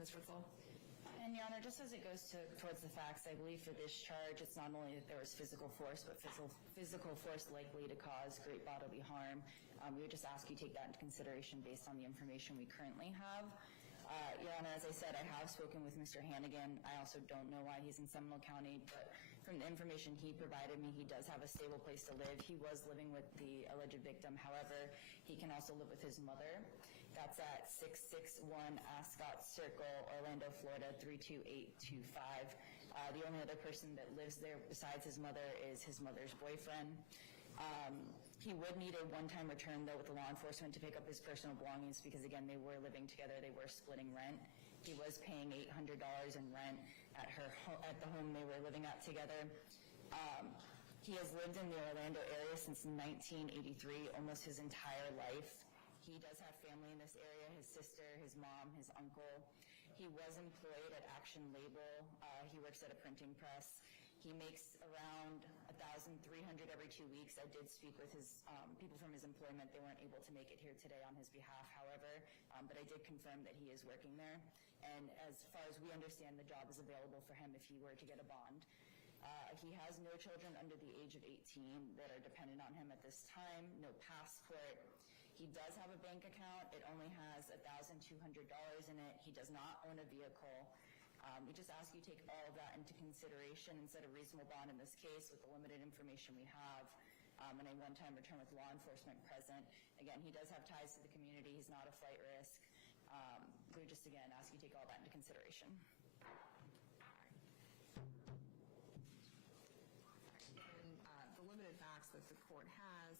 Ms. Ritzel. And Your Honor, just as it goes towards the facts, I believe for this charge, it's not only that there was physical force, but physical force likely to cause great bodily harm. We would just ask you to take that into consideration based on the information we currently have. Your Honor, as I said, I have spoken with Mr. Hannigan. I also don't know why he's in Seminole County, but from the information he provided me, he does have a stable place to live. He was living with the alleged victim. However, he can also live with his mother. That's at 661 Ascot Circle, Orlando, Florida, 32825. The only other person that lives there besides his mother is his mother's boyfriend. He would need a one-time return, though, with the law enforcement to pick up his personal belongings because, again, they were living together. They were splitting rent. He was paying $800 in rent at the home they were living at together. He has lived in the Orlando area since 1983, almost his entire life. He does have family in this area, his sister, his mom, his uncle. He was employed at Action Label. He works at a printing press. He makes around $1,300 every 2 weeks. I did speak with his people from his employment. They weren't able to make it here today on his behalf, however, but I did confirm that he is working there. And as far as we understand, the job is available for him if he were to get a bond. He has no children under the age of 18 that are dependent on him at this time, no passport. He does have a bank account. It only has $1,200 in it. He does not own a vehicle. We just ask you to take all of that into consideration and set a reasonable bond in this case with the limited information we have and a one-time return with law enforcement present. Again, he does have ties to the community. He's not a flight risk. We just, again, ask you to take all that into consideration. And the limited facts that the court has,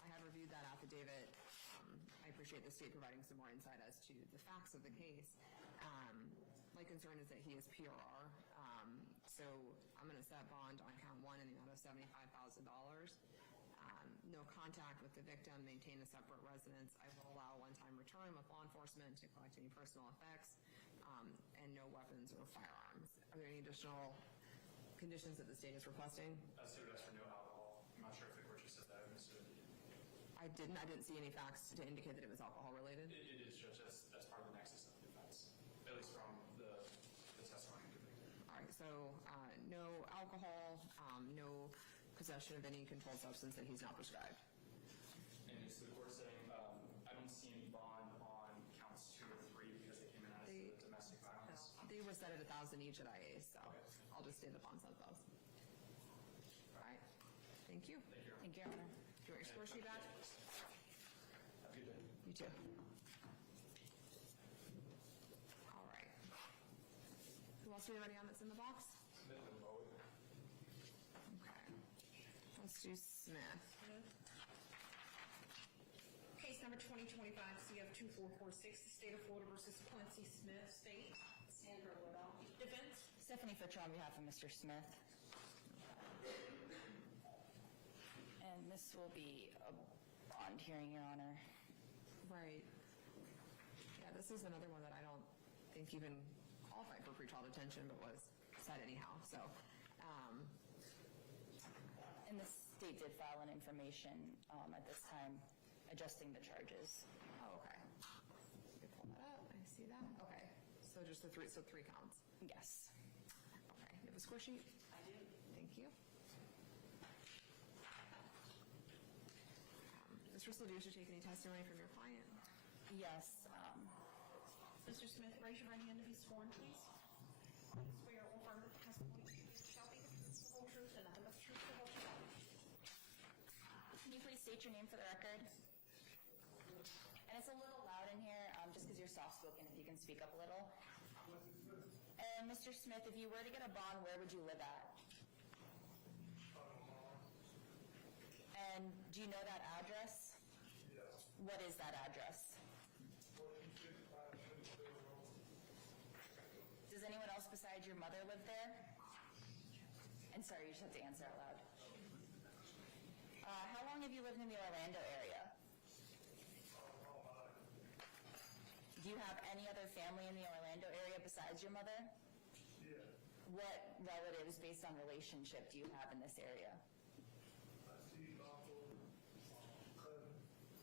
I have reviewed that affidavit. I appreciate the state providing some more insight as to the facts of the case. My concern is that he is PRR, so I'm going to set bond on count one in the amount of $75,000. No contact with the victim, maintain a separate residence. I will allow a one-time return with law enforcement to collect any personal effects, and no weapons or firearms. Are there any additional conditions that the state is requesting? So that's for no alcohol. I'm not sure if the court just said that. I didn't see any facts to indicate that it was alcohol related. It is just as part of the nexus of the offense, at least from the testimony convicted. All right, so no alcohol, no possession of any controlled substance that he's not prescribed. And is the court saying, I don't see any bond on counts 2 or 3 because they came in as the domestic violence? They were set at $1,000 each at IA, so okay. I'll just stay the bonds at those. All right. Thank you. Thank you. Thank you, Your Honor. Do you want your score sheet back? Have a good day. You too. All right. Who else are we ready on that's in the box? Okay. Let's do Smith. Case number 2025 CF2446, the State of Florida versus Quincy Smith, State. Sandra Woodall. Defense. Stephanie Fitcher on behalf of Mr. Smith. And this will be a bond hearing, Your Honor. Right. Yeah, this is another one that I don't think even qualified for pretrial detention, but was set anyhow. So, and the state did file an information at this time adjusting the charges. oh, okay. Let me pull that up. I see that. Okay. So just the three. So 3 counts. Yes. Okay. You have a score sheet? I do. Thank you. Ms. Russell, do you wish to take any testimony from your client? Yes. Mr. Smith, raise your right hand to be sworn, please. Swear or affirm that the testimony shall be the whole truth and nothing but the truth, the whole truth. Can you please state your name for the record? And it's a little loud in here, just because you're soft-spoken, if you can speak up a little. And Mr. Smith, if you were to get a bond, where would you live at? And do you know that address? Yes. What is that address? Does anyone else besides your mother live there? And sorry, you just have to answer out loud. How long have you lived in the Orlando area? Do you have any other family in the Orlando area besides your mother? Yeah. What relatives, based on relationship, do you have in this area? I see uncle, cousin,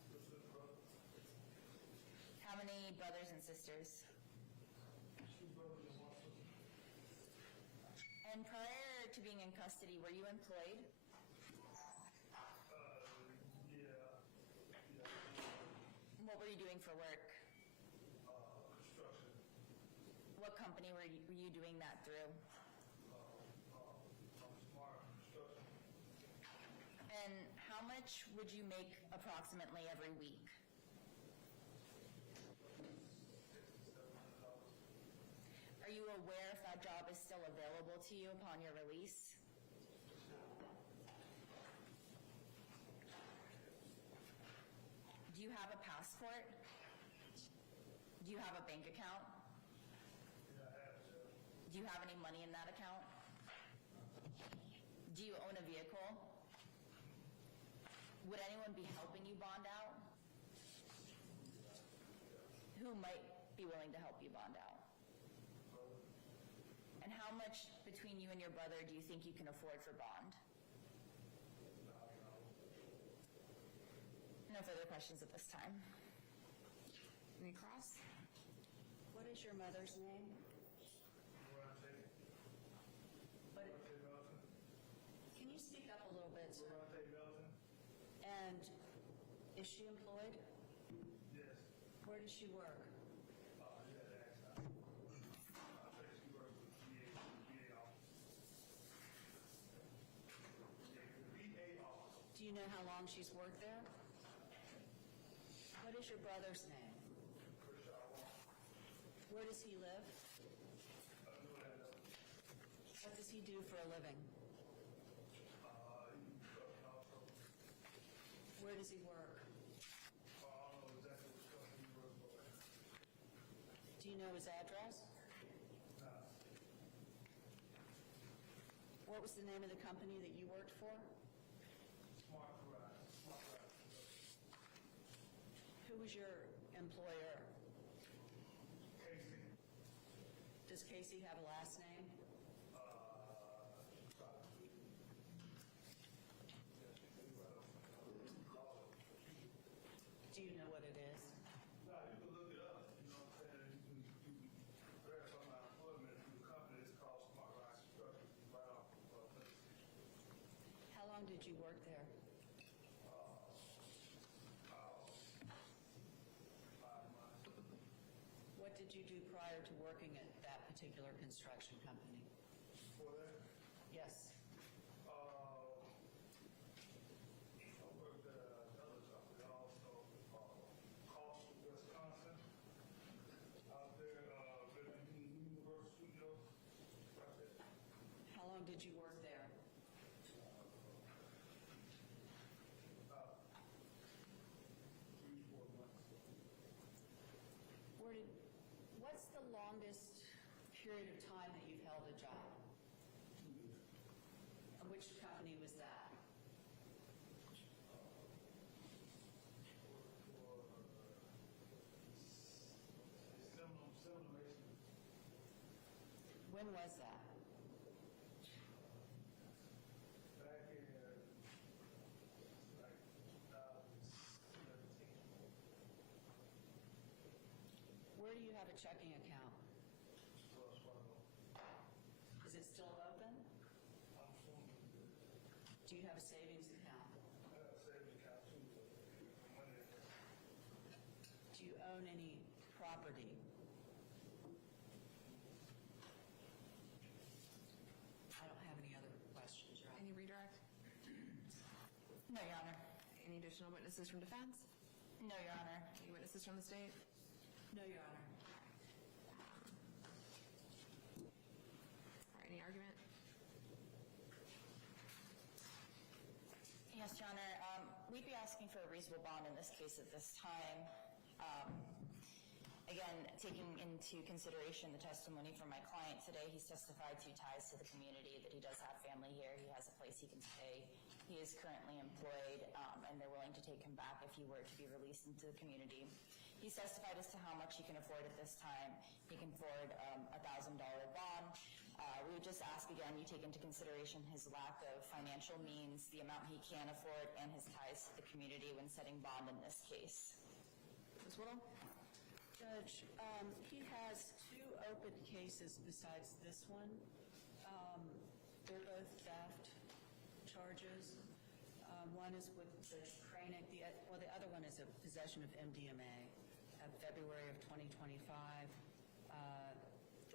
sister, brother. How many brothers and sisters? Two brothers and one sister. And prior to being in custody, were you employed? Yeah. What were you doing for work? Construction. What company were you doing that through? Smart construction. And how much would you make approximately every week? Are you aware if that job is still available to you upon your release? Do you have a passport? Do you have a bank account? Yeah, I have to. Do you have any money in that account? Do you own a vehicle? Would anyone be helping you bond out? Who might be willing to help you bond out? And how much between you and your brother do you think you can afford for bond? No further questions at this time. Any cross? What is your mother's name? What, can you speak up a little bit, sir? And is she employed? Yes. Where does she work? Do you know how long she's worked there? What is your brother's name? Where does he live? What does he do for a living? Where does he work? Do you know his address? What was the name of the company that you worked for? Who was your employer? Casey. Does Casey have a last name? Do you know what it is? No, you can look it up. You know what I'm saying? You can verify my employment through the company. It's called Smart Rise Construction. Right off of place. How long did you work there? 5 months. What did you do prior to working at that particular construction company? Before that, Yes. I worked at another company also, Colonial, Wisconsin. Out there, Universal Studios. Right there. How long did you work there? About 3-4 months. What's the longest period of time that you've held a job? And which company was that? When was that? Back in like 2017. Where do you have a checking account? Wells Fargo. Is it still open? I'm assuming Do you have a savings account? I got a savings account too, but money in there. Do you own any property? I don't have any other questions, right? Any redirect? No, Your Honor. Any additional witnesses from defense? No, Your Honor. Any witnesses from the state? No, Your Honor. All right, any argument? Yes, Your Honor. We'd be asking for a reasonable bond in this case at this time. Again, taking into consideration the testimony from my client today, he's testified to ties to the community, that he does have family here, he has a place he can stay. He is currently employed, and they're willing to take him back if he were to be released into the community. He's testified as to how much he can afford at this time. He can afford a $1,000 bond. We would just ask again you take into consideration his lack of financial means, the amount he can afford, and his ties to the community when setting bond in this case. Ms. Whittle? Judge, he has two open cases besides this one. They're both theft charges. One is with Judge Cranick, the other one is a possession of MDMA of February of 2025.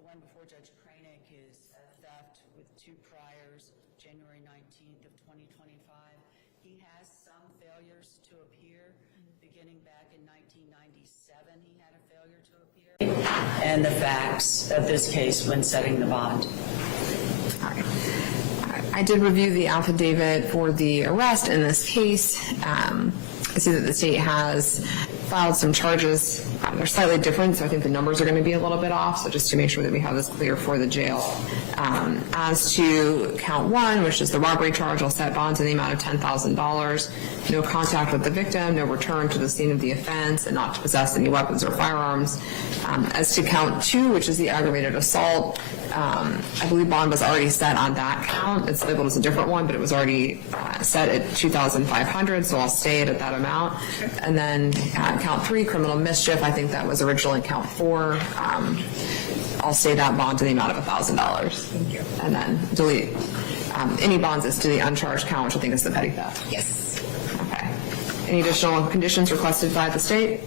The one before Judge Cranick is theft with two priors, January 19th of 2025. He has some failures to appear. Beginning back in 1997, he had a failure to appear. And the facts of this case when setting the bond. All right. I did review the affidavit for the arrest in this case. I see that the state has filed some charges. They're slightly different, so I think the numbers are going to be a little bit off, so just to make sure that we have this clear for the jail. As to count one, which is the robbery charge, I'll set bonds in the amount of $10,000. No contact with the victim, no return to the scene of the offense, and not to possess any weapons or firearms. As to count two, which is the aggravated assault, I believe bond was already set on that count. It's labeled as a different one, but it was already set at $2,500, so I'll stay it at that amount. And then count three, criminal mischief, I think that was originally count four. I'll stay that bond to the amount of $1,000. Thank you. And then delete any bonds as to the uncharged count, which I think is the petty theft. Yes. Okay. Any additional conditions requested by the state?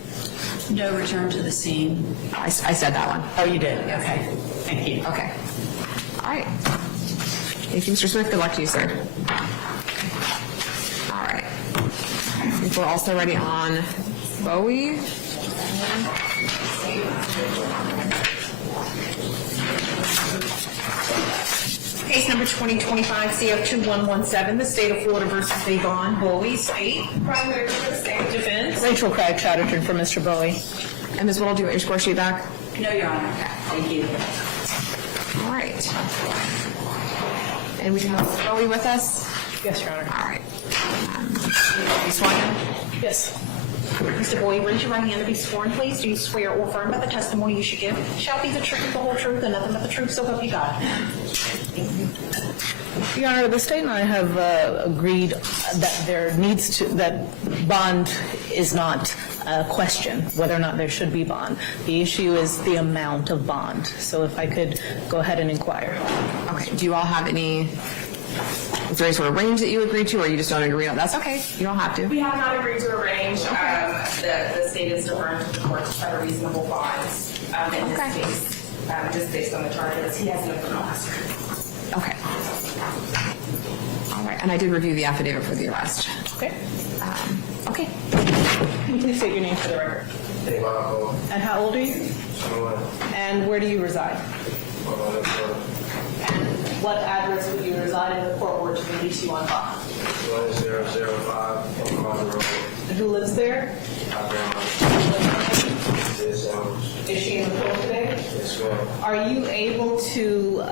No return to the scene. I said that one. Oh, you did? Okay. Thank you. Okay. All right. Thank you, Mr. Smith. Good luck to you, sir. All right. I think we're also ready on Bowie. Case number 2025 CF2117, the state of Florida versus Avon Bowie State. Primary for the state defense. Rachel Craig Chatterton for Mr. Bowie. And Ms. Whittle, do you want your score sheet back? No, Your Honor. Thank you. All right. And we have Bowie with us? Yes, Your Honor. All right. You sworn in? Yes. Mr. Bowie, raise your right hand to be sworn, please. Do you swear or affirm that the testimony you should give shall be the truth, the whole truth, and nothing but the truth, so help you God? Your Honor, the state and I have agreed that that bond is not a question, whether or not there should be bond. The issue is the amount of bond. So if I could go ahead and inquire. Okay. Do you all have any, is there any sort of range that you agreed to, or you just don't agree on? That's okay. You don't have to. We have not agreed to a range. The state is deferring to the court to set a reasonable bonds in this case, just based on the charges. He has no criminal history. Okay. All right. And I did review the affidavit for the arrest. Okay. Okay. Can you please state your name for the record? And how old are you? 21. And where do you reside? And what address would you reside if the court were to release you on bond? 1005 on Colonial Drive. And who lives there? Is she in the court today? Yes, ma'am. Are you able to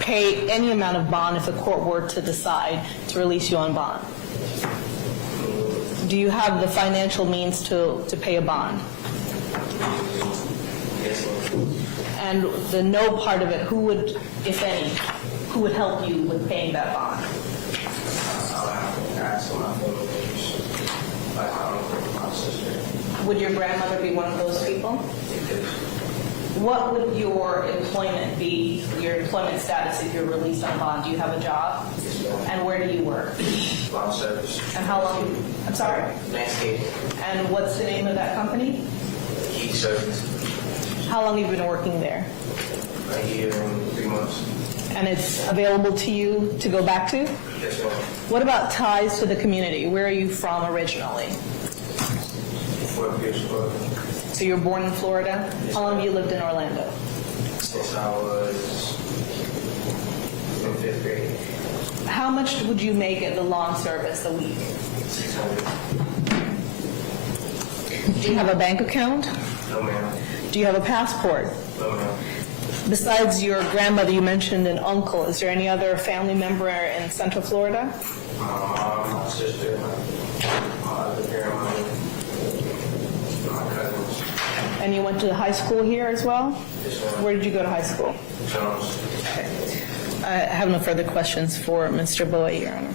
pay any amount of bond if the court were to decide to release you on bond? Do you have the financial means to pay a bond? Yes, ma'am. And the no part of it, who would, if any, who would help you with paying that bond? I'll have to ask my family members. Like my sister. Would your grandmother be one of those people? What would your employment be, your employment status if you're released on bond? Do you have a job? Yes, ma'am. And where do you work? Lawn service. And how long, I'm sorry? Landscape. And what's the name of that company? Heat service. How long have you been working there? A year and 3 months. And it's available to you to go back to? Yes, ma'am. What about ties to the community? Where are you from originally? Fort Pierce, Florida. So you were born in Florida? How long have you lived in Orlando? Since I was in 5th grade. How much would you make at the lawn service a week? 600. Do you have a bank account? No, ma'am. Do you have a passport? No, ma'am. Besides your grandmother, you mentioned an uncle. Is there any other family member in Central Florida? My mom, my sister, my other grandmother, my cousins. And you went to high school here as well? Yes, ma'am. Where did you go to high school? Jones. I have no further questions for Mr. Bowie, Your Honor.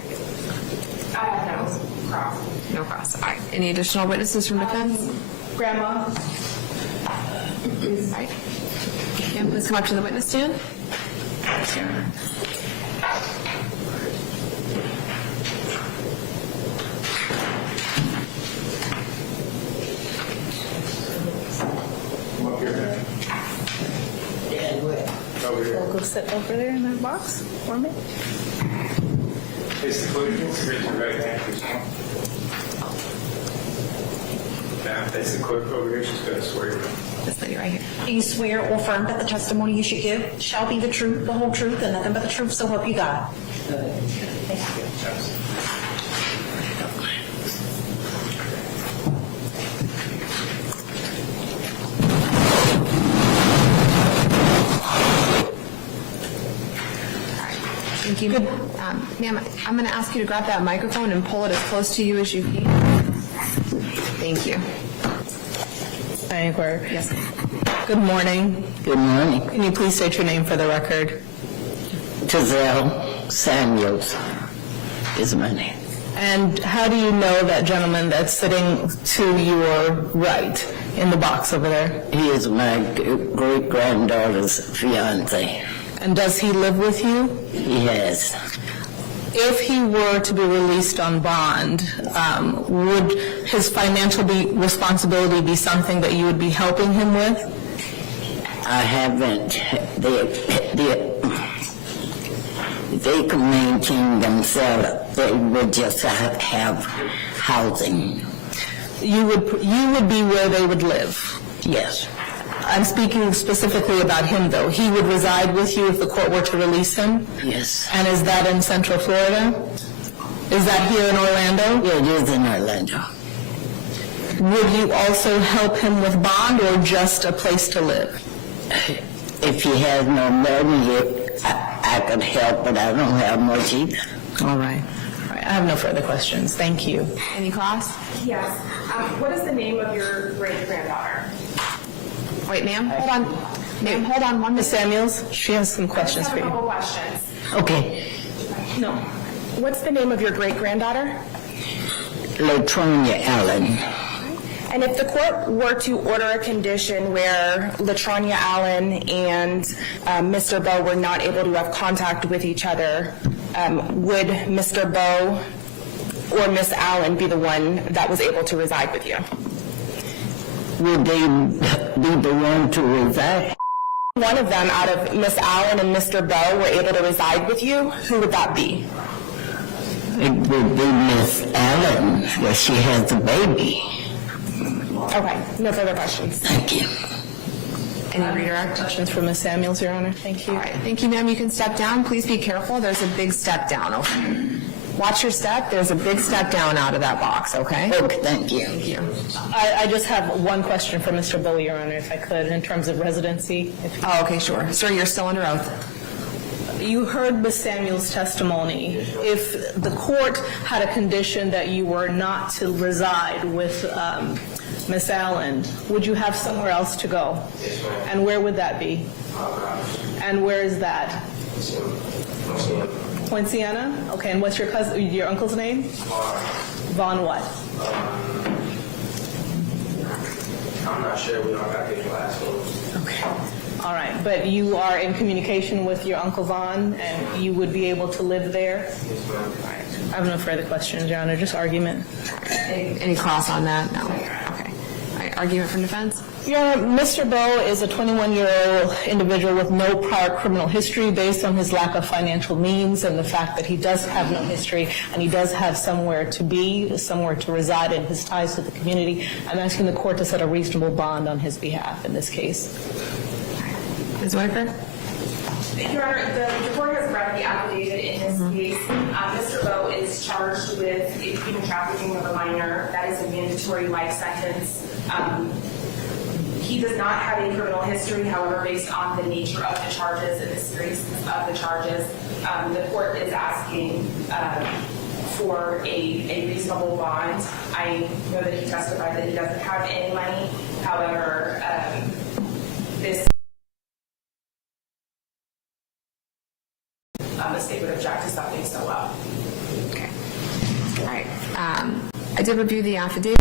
I have no cross. No cross. All right. Any additional witnesses from defense? Grandma, Right. Ma'am, please come up to the witness stand. Come up here, man. Over here. We'll go sit over there in that box for me. Face the clerk, raise your right hand, please. Now, face the clerk over here, she's gonna swear you in. This lady right here. Do you swear or affirm that the testimony you should give shall be the truth, the whole truth, and nothing but the truth, so help you God? Thank you. Ma'am, I'm going to ask you to grab that microphone and pull it as close to you as you can. Thank you. I inquire. Yes, ma'am. Good morning. Good morning. Can you please state your name for the record? Giselle Samuels is my name. And how do you know that gentleman that's sitting to your right in the box over there? He is my great-granddaughter's fiance. And does he live with you? He has. If he were to be released on bond, would his financial responsibility be something that you would be helping him with? I haven't. They can maintain themselves. They would just have housing. You would be where they would live. Yes. I'm speaking specifically about him, though. He would reside with you if the court were to release him? Yes. And is that in Central Florida? Is that here in Orlando? Yeah, it is in Orlando. Would you also help him with bond or just a place to live? If he has no money, I could help, but I don't have much either. All right. All right. I have no further questions. Thank you. Any class? Yes. What is the name of your great-granddaughter? Wait, ma'am, hold on. Ma'am, hold on one Ms. minute. Samuels, she has some questions I for have a you. couple questions. Okay. No. What's the name of your great-granddaughter? Latonia Allen. And if the court were to order a condition where Latronia Allen and Mr. Bowe were not able to have contact with each other, would Mr. Bowe or Miss Allen be the one that was able to reside with you? Would they be the one to reside? One of them out of Miss Allen and Mr. Bowe were able to reside with you, who would that be? It would be Miss Allen, where she has a baby. Okay, no further questions. Thank you. Any redirect? Questions for Ms. Samuels, Your Honor? Thank you. All right, thank you, ma'am. You can step down. Please be careful. There's a big step down, okay? Watch your step. There's a big step down out of that box, okay? Okay, thank you. Thank you. I just have one question for Mr. Bowe, Your Honor, if I could, in terms of residency. Oh, okay, sure. Sir, you're still under oath. You heard Ms. Samuels' testimony. If the court had a condition that you were not to reside with Miss Allen, would you have somewhere else to go? And where would that be? And where is that? Poinciana? Okay, and what's your uncle's name? Vaughn what? I'm not sure, we don't have his last name. Okay. All right, but you are in communication with your Uncle Vaughn, and you would be able to live there? All right. I have no further questions, Your Honor, just argument. Any cross on that? No. Okay. All right, argument from defense? Your Honor, Mr. Bowe is a 21-year-old individual with no prior criminal history based on his lack of financial means and the fact that he does have no history and he does have somewhere to be, somewhere to reside in his ties to the community. I'm asking the court to set a reasonable bond on his behalf in this case. Ms. Whitaker? Your Honor, the court has read the affidavit in this case. Mr. Bowe is charged with human trafficking of a minor. That is a mandatory life sentence. He does not have a criminal history, however, based on the nature of the charges and the seriousness of the charges, the court is asking for a reasonable bond. I know that he testified that he doesn't have any money. However, the state would object to something so well. Okay. All right. I did review the affidavit.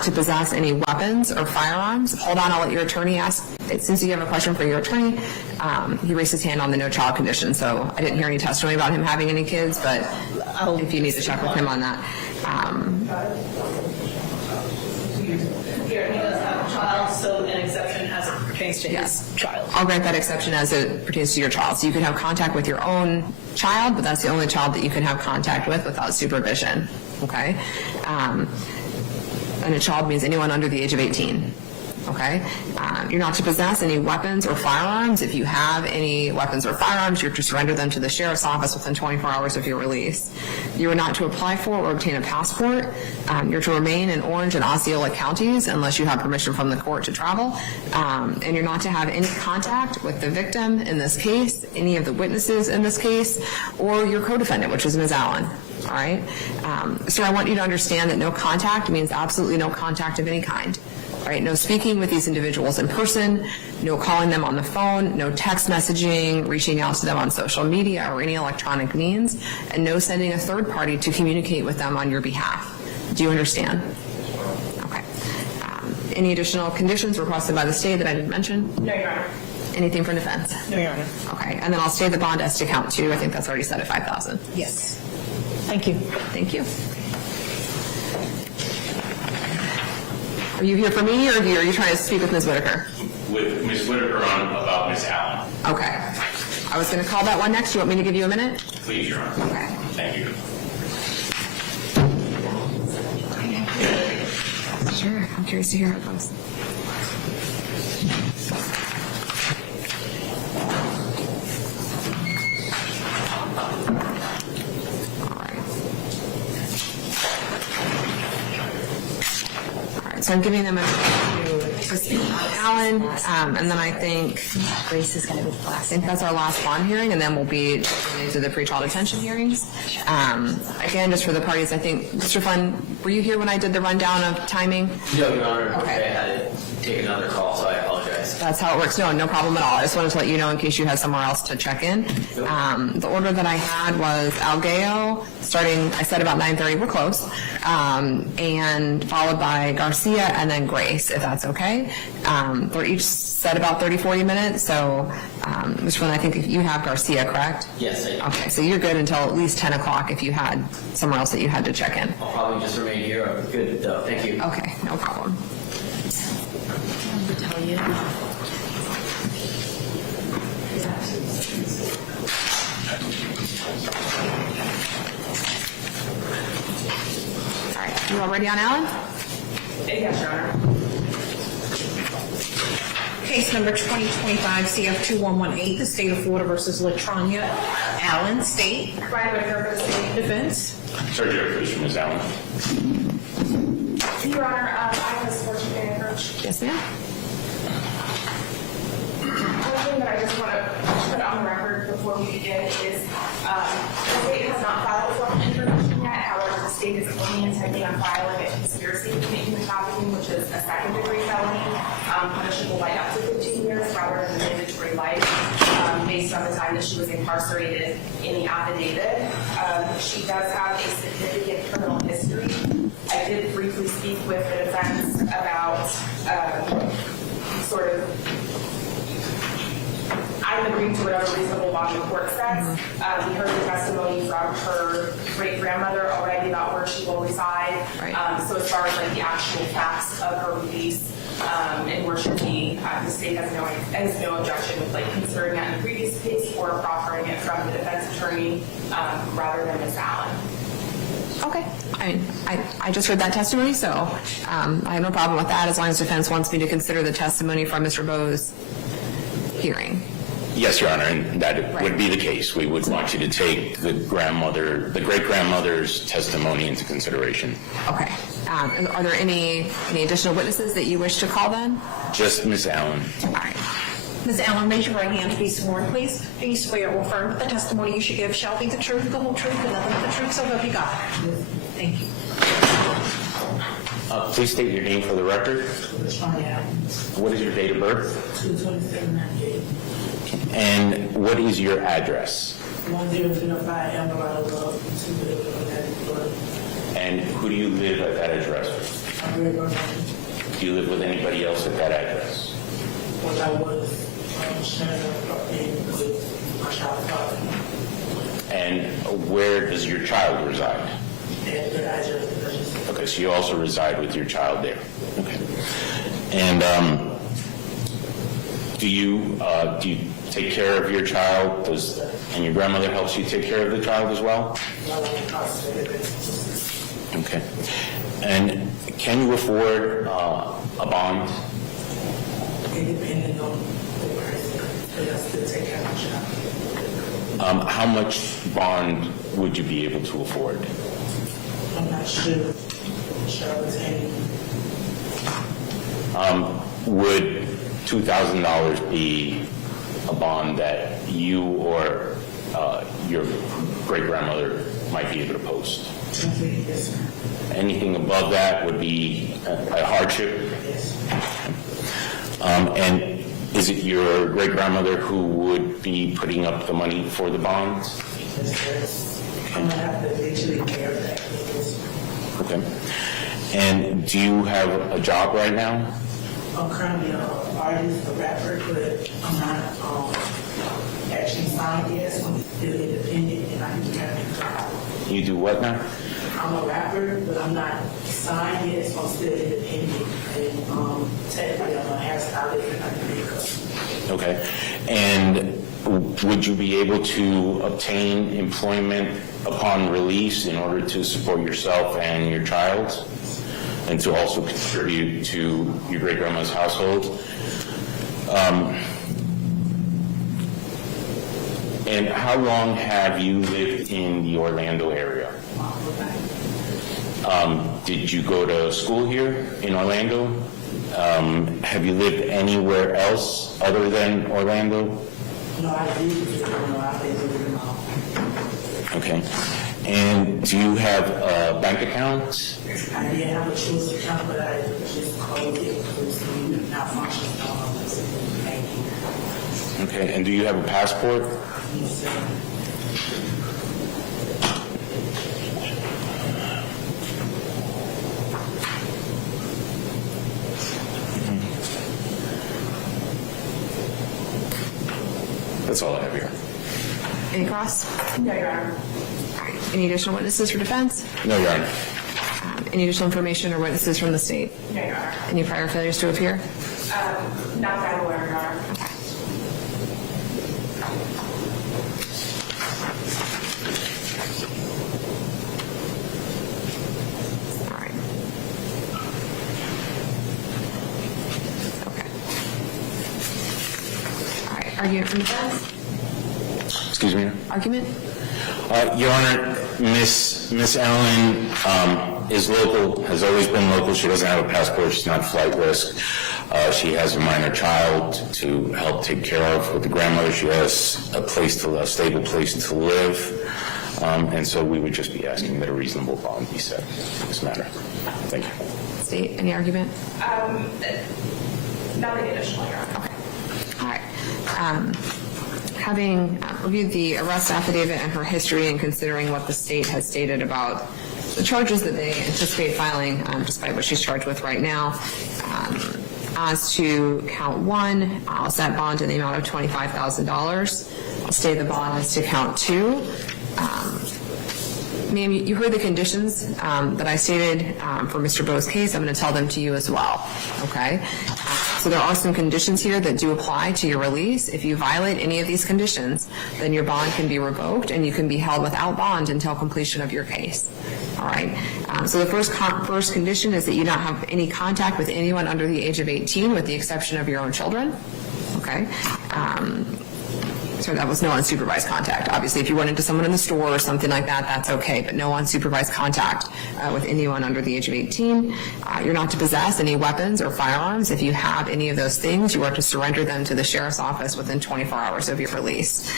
not to possess any weapons or firearms. Hold on, I'll let your attorney ask. Since you have a question for your attorney, he raised his hand on the no child condition, so I didn't hear any testimony about him having any kids, but if you need to check with him on that. Here, he does have a child, so an exception as it pertains to his child. I'll grant that exception as it pertains to your child. So you can have contact with your own child, but that's the only child that you can have contact with without supervision, okay? And a child means anyone under the age of 18, okay? You're not to possess any weapons or firearms. If you have any weapons or firearms, you're to surrender them to the sheriff's office within 24 hours of your release. You are not to apply for or obtain a passport. You're to remain in Orange and Osceola counties unless you have permission from the court to travel. And you're not to have any contact with the victim in this case, any of the witnesses in this case, or your co-defendant, which is Ms. Allen. All right? So I want you to understand that no contact means absolutely no contact of any kind. All right, no speaking with these individuals in person, no calling them on the phone, no text messaging, reaching out to them on social media or any electronic means, and no sending a third party to communicate with them on your behalf. Do you understand? Okay. Any additional conditions requested by the state that I didn't mention? No, Your Honor. Anything from defense? No, Your Honor. Okay, and then I'll stay the bond as to count 2. I think that's already set at $5,000. Yes. Thank you. Thank you. Are you here for me, or are you trying to speak with Ms. Whitaker? With Ms. Whitaker on about Ms. Allen. Okay. I was going to call that one next. You want me to give you a minute? Please, Your Honor. Okay. Thank you. Sure. I'm curious to hear how it goes. So I'm giving them a to Alan, and then I think Grace is going to be the I last. think that's our last bond hearing, and then we'll be into the pretrial detention hearings. Again, just for the parties, I think, Mr. Flynn, were you here when I did the rundown of timing? No, Your Honor. Okay. I had to take another call, so I apologize. That's how it works. No problem at all. I just wanted to let you know in case you had somewhere else to check in. The order that I had was Allgeo, starting, I said about 9:30, we're close, and followed by Garcia and then Grace, if that's okay. They're each set about 30, 40 minutes, so Mr. Flynn, I think you have Garcia, correct? Yes, I do. Okay, so you're good until at least 10 o'clock if you had somewhere else that you had to check in. I'll probably just remain here. I'm good, though. Thank you. Okay, no problem. To tell you. All right, you all ready on Alan? Yes, Your Honor. Case number 2025 CF2118, the state of Florida versus Latronia Allen, state. Brian Whitaker for the state. Defense. Surgery, please, for Ms. Allen. Your Honor, I have a sportsman approach. Yes, ma'am. One thing that I just want to put on the record before we begin is the state has not filed formal information yet. However, the state is only intending on filing a conspiracy to human trafficking, which is a second-degree felony, punishable by up to 15 years rather than mandatory life, based on the time that she was incarcerated in the affidavit. She does have a significant criminal history. I did briefly speak with the defense about sort of I'm agreeing to whatever reasonable bond the court sets. We heard the testimony from her great-grandmother already about where she will reside. Right. So as far as like the actual facts of her release and where she'll be, the state has no objection with like considering that in the previous case or proffering it from the defense attorney rather than Ms. Allen. Okay. I mean, I just heard that testimony, so I have no problem with that as long as defense wants me to consider the testimony from Mr. Bowe's hearing. Yes, Your Honor, and that would be the case. We would want you to take the great-grandmother's testimony into consideration. Okay. Are there any additional witnesses that you wish to call then? Just Ms. Allen. All right. Ms. Allen, raise your right hand to be sworn, please. Do you swear or affirm that the testimony you should give shall be the truth, the whole truth, and nothing but the truth, so help you God? Thank you. Please state your name for the record. What is your date of birth? 22798. And what is your address? 1005 Emerald Road, 2 And who do you live at that address with? My great grandmother. Do you live with anybody else at that address? When I was sharing with my child's father. And where does your child reside? And the address. Okay, so you also reside with your child there. Okay. And do you take care of your child? And your grandmother helps you take care of the child as well? Okay. And can you afford a bond? Independent on the person, but I still take care of my child. How much bond would you be able to afford? I'm not sure. Charlotte's handling. Would $2,000 be a bond that you or your great-grandmother might be able to post? Yes, sir. Anything above that would be a hardship? Yes. And is it your great-grandmother who would be putting up the money for the bond? Yes, sir. I'm gonna have to eventually pay her back. Yes. Okay. And do you have a job right now? I'm currently an artist, a rapper, but I'm not actually signed yet, so I'm still independent and I can kind of. You do what now? I'm a rapper, but I'm not signed yet, so I'm still independent. And technically, I'm a hairstylist and I do makeup. Okay. And would you be able to obtain employment upon release in order to support yourself and your child? And to also contribute to your great-grandma's household? And how long have you lived in the Orlando area? Did you go to school here in Orlando? Have you lived anywhere else other than Orlando? No, I do. No, I've been living my. Okay. And do you have a bank account? I did have a choose account, but I just closed it because it's not functioning. Okay. And do you have a passport? Yes, sir. That's all I have here. Any cross? No, Your Honor. All right. Any additional witnesses for defense? No, Your Honor. Any additional information or witnesses from the state? No, Your Honor. Any prior failures to appear? Not that I'm aware, Your Honor. All right. Okay. All right. Argument from defense? Excuse me? Argument? Your Honor, Miss Allen is local, has always been local. She doesn't have a passport. She's not flight risk. She has a minor child to help take care of with the grandmother. She has a stable place to live. And so we would just be asking that a reasonable bond be set in this matter. Thank you. State, any argument? Nothing additional, Your Honor. Okay. All right. Having reviewed the arrest affidavit and her history and considering what the state has stated about the charges that they anticipate filing, despite what she's charged with right now, as to count one, I'll set bond in the amount of $25,000. I'll stay the bond as to count two. Ma'am, you heard the conditions that I stated for Mr. Bowe's case. I'm going to tell them to you as well, okay? So there are some conditions here that do apply to your release. If you violate any of these conditions, then your bond can be revoked and you can be held without bond until completion of your case, all right? So the first condition is that you not have any contact with anyone under the age of 18 with the exception of your own children, okay? So that was no unsupervised contact. Obviously, if you run into someone in the store or something like that, that's okay, but no unsupervised contact with anyone under the age of 18. You're not to possess any weapons or firearms. If you have any of those things, you are to surrender them to the sheriff's office within 24 hours of your release.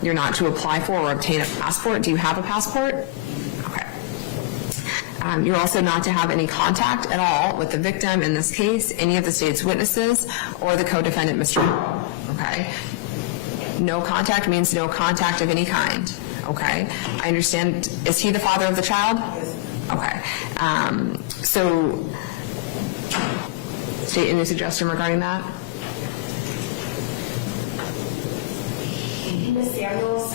You're not to apply for or obtain a passport. Do you have a passport? Okay. You're also not to have any contact at all with the victim in this case, any of the state's witnesses, or the co-defendant, Mr. Bowe, okay? No contact means no contact of any kind, okay? I understand, is he the father of the child? Okay. So State, any suggestion regarding that? Ms. Samuels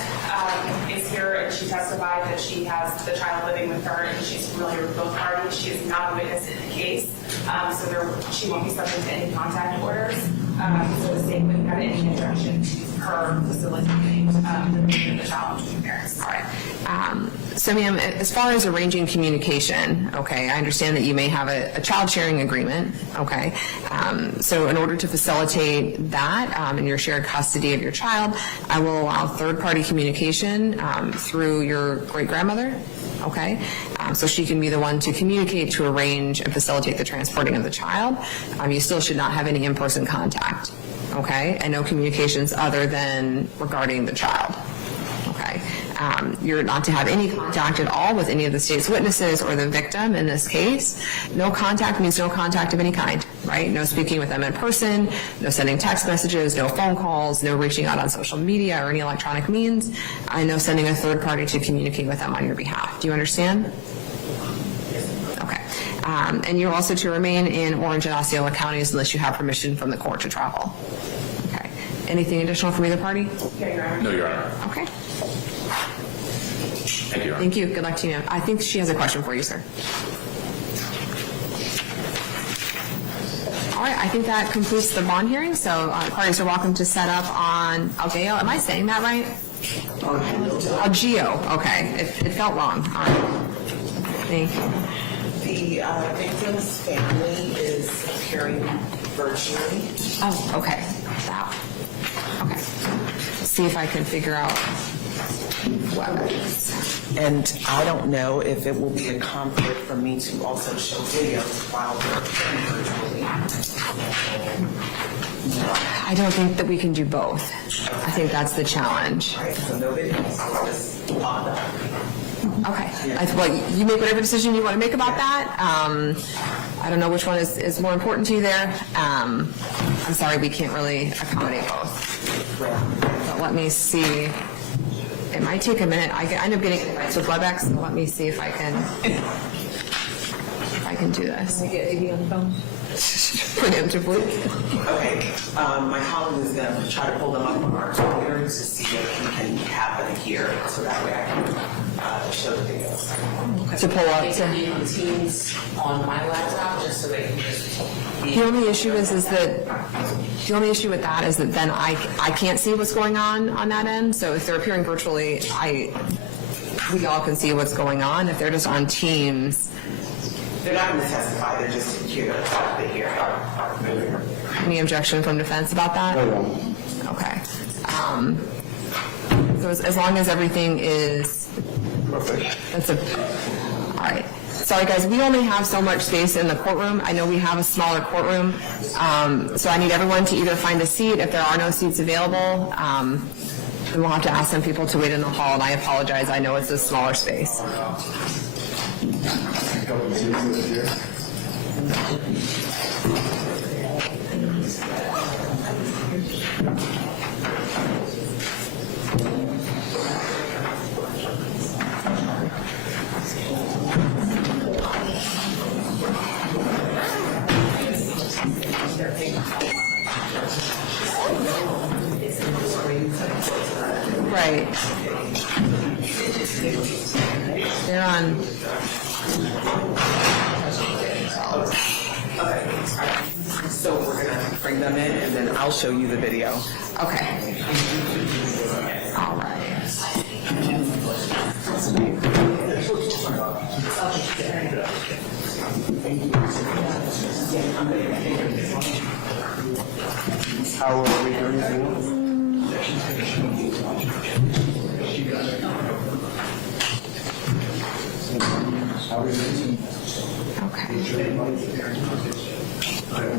is here, and she testified that she has the child living with her, and she's familiar with both parties. She is not a witness in the case, so she won't be subject to any contact orders. So the state wouldn't have any objection to her facilitating the child between parents. All right. So, ma'am, as far as arranging communication, okay, I understand that you may have a child sharing agreement, okay? So in order to facilitate that in your shared custody of your child, I will allow third-party communication through your great-grandmother, okay? So she can be the one to communicate, to arrange, and facilitate the transporting of the child. You still should not have any in-person contact, okay? And no communications other than regarding the child, okay? You're not to have any contact at all with any of the state's witnesses or the victim in this case. No contact means no contact of any kind, right? No speaking with them in person, no sending text messages, no phone calls, no reaching out on social media or any electronic means, and no sending a third party to communicate with them on your behalf. Do you understand? Okay. And you're also to remain in Orange and Osceola counties unless you have permission from the court to travel. Okay. Anything additional from either party? No, Your Honor. Okay. Thank you, Your Honor. Thank you. Good luck to you. I think she has a question for you, sir. All right. I think that completes the bond hearing. So parties are welcome to set up on Allgeo. Am I saying that right? Allgeo. Okay. It felt wrong. All right. Thank you. The victim's family is appearing virtually. Oh, okay. That. Okay. See if I can figure out WebEx. And I don't know if it will be a conflict for me to also show videos while they're appearing virtually. I don't think that we can do both. I think that's the challenge. Right, so no videos, so just audio. Okay. Well, you make whatever decision you want to make about that. I don't know which one is more important to you there. I'm sorry, we can't really accommodate both. But let me see. It might take a minute. I end up getting invites with WebEx, so let me see if I can do this. Can I get AV on the phone? Preemptively. Okay, my colleague is going to try to pull them up on our computer to see if he can happen here, so that way I can show the videos. To pull up. Teams on my laptop just so they can just. The only issue is that the only issue with that is that then I can't see what's going on that end. So if they're appearing virtually, we all can see what's going on. If they're just on Teams, they're not going to testify. They're just here to hear. Any objection from defense about that? Okay. So as long as everything is perfect. All right. Sorry, guys, we only have so much space in the courtroom. I know we have a smaller courtroom, so I need everyone to either find a seat. If there are no seats available, then we'll have to ask some people to wait in the hall, and I apologize. I know it's a smaller space. Right. They're on. Okay. So we're going to bring them in, and then I'll show you the video. Okay. All right. How are we doing this? Okay.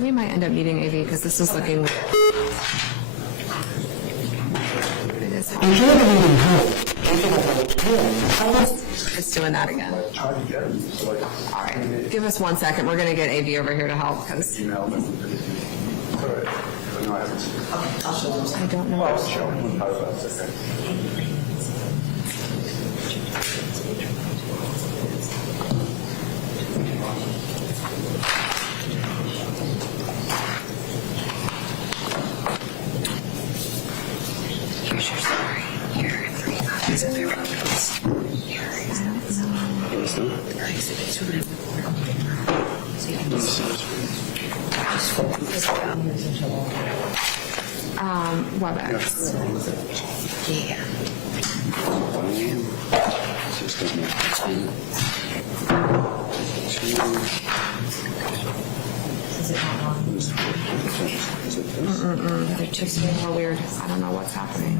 We might end up needing AV because this is looking. It's doing that again. All right. Give us 1 second. We're going to get AV over here to help because. I don't know. WebEx. Yeah. They're just being more weird. I don't know what's happening.